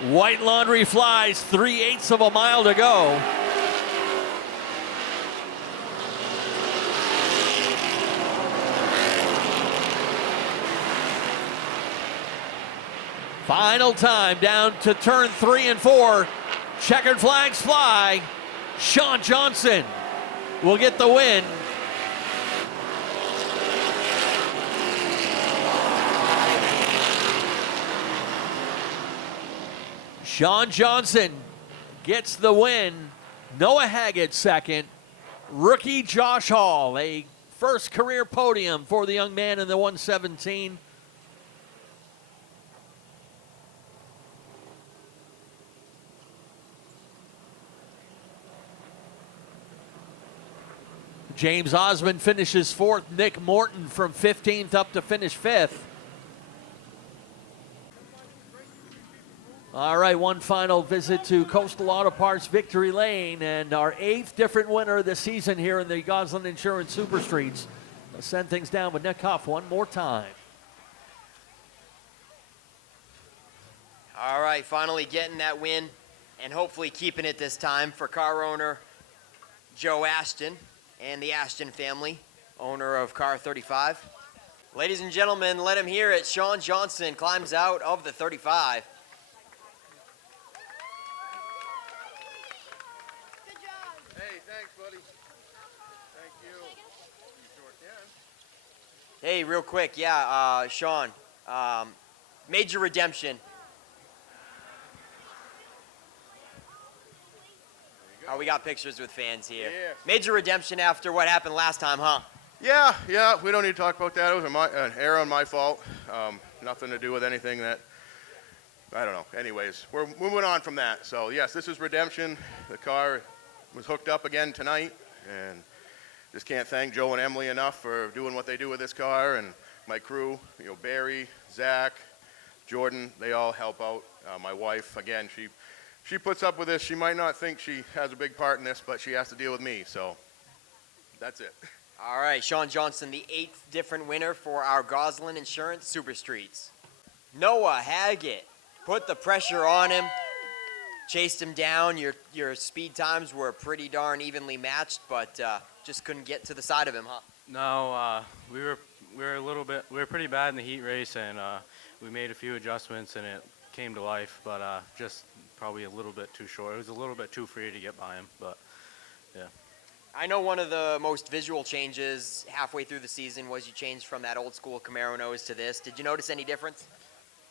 White Laundry flies, 3/8 of a mile to go. Final time down to turn 3 and 4. Checkered flags fly. Sean Johnson will get the win. Sean Johnson gets the win. Noah Haggett second. Rookie Josh Hall, a first career podium for the young man in the 117. James Osmond finishes 4th. Nick Morton from 15th up to finish 5th. All right, one final visit to Coastal Auto Parts Victory Lane and our 8th different winner of the season here in the Goslin Insurance Super Streets. Let's send things down with Nick Huff one more time. All right, finally getting that win and hopefully keeping it this time for car owner Joe Ashton and the Ashton family, owner of Car 35. Ladies and gentlemen, let him hear it. Sean Johnson climbs out of the 35. Hey, thanks, buddy. Thank you. You sure can. Hey, real quick, Sean, major redemption. Oh, we got pictures with fans here. Yeah. Major redemption after what happened last time, huh? Yeah, we don't need to talk about that. It was an error on my fault. Nothing to do with anything that, I don't know. Anyways, we're moving on from that. So, yes, this is redemption. The car was hooked up again tonight, and just can't thank Joe and Emily enough for doing what they do with this car, and my crew, Barry, Zach, Jordan, they all help out. My wife, again, she puts up with this. She might not think she has a big part in this, but she has to deal with me, so that's it. All right, Sean Johnson, the 8th different winner for our Goslin Insurance Super Streets. Noah Haggett, put the pressure on him, chased him down. Your speed times were pretty darn evenly matched, but just couldn't get to the side of him, huh? No, we were pretty bad in the heat race, and we made a few adjustments, and it came to life, but just probably a little bit too short. It was a little bit too free to get by him, but yeah. I know one of the most visual changes halfway through the season was you changed from that old school Camaro nose to this. Did you notice any difference?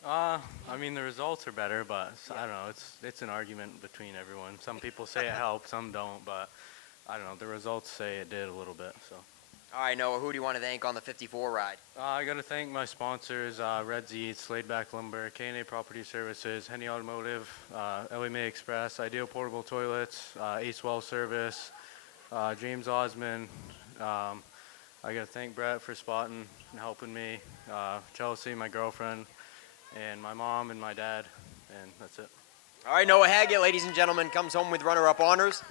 I mean, the results are better, but I don't know. It's an argument between everyone. Some people say it helped, some don't, but I don't know. The results say it did a little bit, so. All right, Noah, who do you want to thank on the 54 ride? I got to thank my sponsors, Red Eats, Laid Back Lumber, K&A Property Services, Henny Automotive, Ellie Mae Express, Ideal Portable Toilets, Ace Well Service, James Osmond. I got to thank Brett for spotting and helping me, Chelsea, my girlfriend, and my mom and my dad, and that's it. All right, Noah Haggett, ladies and gentlemen, comes home with runner-up honors.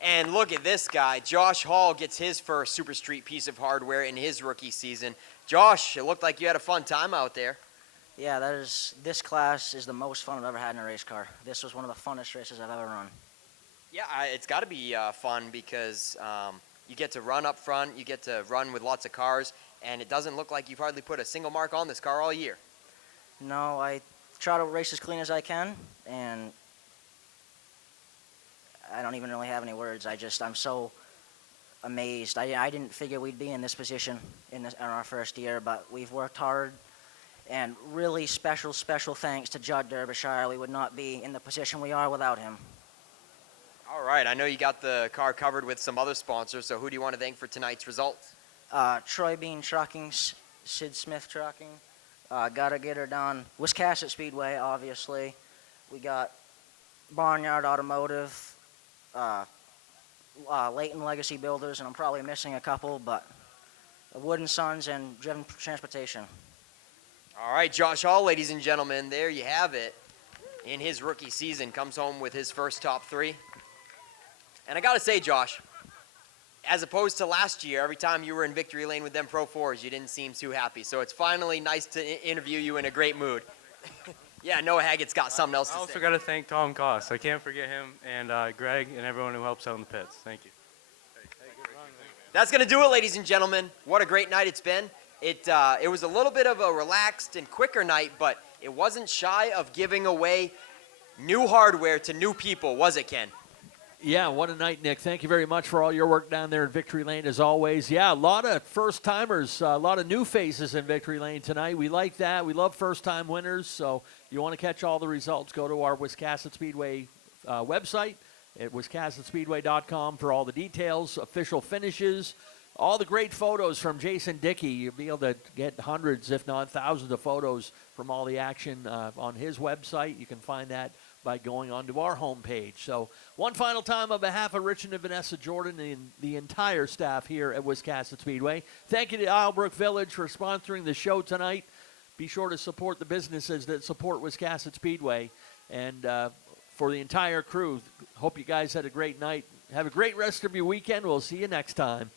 And look at this guy. Josh Hall gets his first Super Street piece of hardware in his rookie season. Josh, it looked like you had a fun time out there. Yeah, this class is the most fun I've ever had in a race car. This was one of the funnest races I've ever run. Yeah, it's got to be fun because you get to run up front, you get to run with lots of cars, and it doesn't look like you've hardly put a single mark on this car all year. No, I try to race as clean as I can, and I don't even really have any words. I'm so amazed. I didn't figure we'd be in this position in our first year, but we've worked hard. And really special thanks to Judd Derbyshire. We would not be in the position we are without him. All right, I know you got the car covered with some other sponsors, so who do you want to thank for tonight's results? Troy Bean Trucking, Sid Smith Trucking, Gotta Get Her Done, Wiscasset Speedway, obviously. We got Barnyard Automotive, Leighton Legacy Builders, and I'm probably missing a couple, but Wood & Sons and Driven Transportation. All right, Josh Hall, ladies and gentlemen, there you have it. In his rookie season, comes home with his first top three. And I got to say, Josh, as opposed to last year, every time you were in victory lane with them Pro 4s, you didn't seem too happy. So it's finally nice to interview you in a great mood. Yeah, Noah Haggett's got something else to say. I also got to thank Tom Koss. I can't forget him, and Greg and everyone who helps out in the pits. Thank you. That's going to do it, ladies and gentlemen. What a great night it's been. It was a little bit of a relaxed and quicker night, but it wasn't shy of giving away new hardware to new people, was it, Ken? Yeah, what a night, Nick. Thank you very much for all your work down there in Victory Lane, as always. Yeah, a lot of first-timers, a lot of new faces in Victory Lane tonight. We like that. We love first-time winners, so if you want to catch all the results, go to our Wiscasset Speedway website at wiscassetspeedway.com for all the details, official finishes, all the great photos from Jason Dickey. You'll be able to get hundreds, if not thousands, of photos from all the action on his website. You can find that by going onto our homepage. So one final time on behalf of Richard and Vanessa Jordan and the entire staff here at Wiscasset Speedway, thank you to Islebrook Village for sponsoring the show tonight. Be sure to support the businesses that support Wiscasset Speedway. And for the entire crew, hope you guys had a great night. Have a great rest of your weekend. We'll see you next time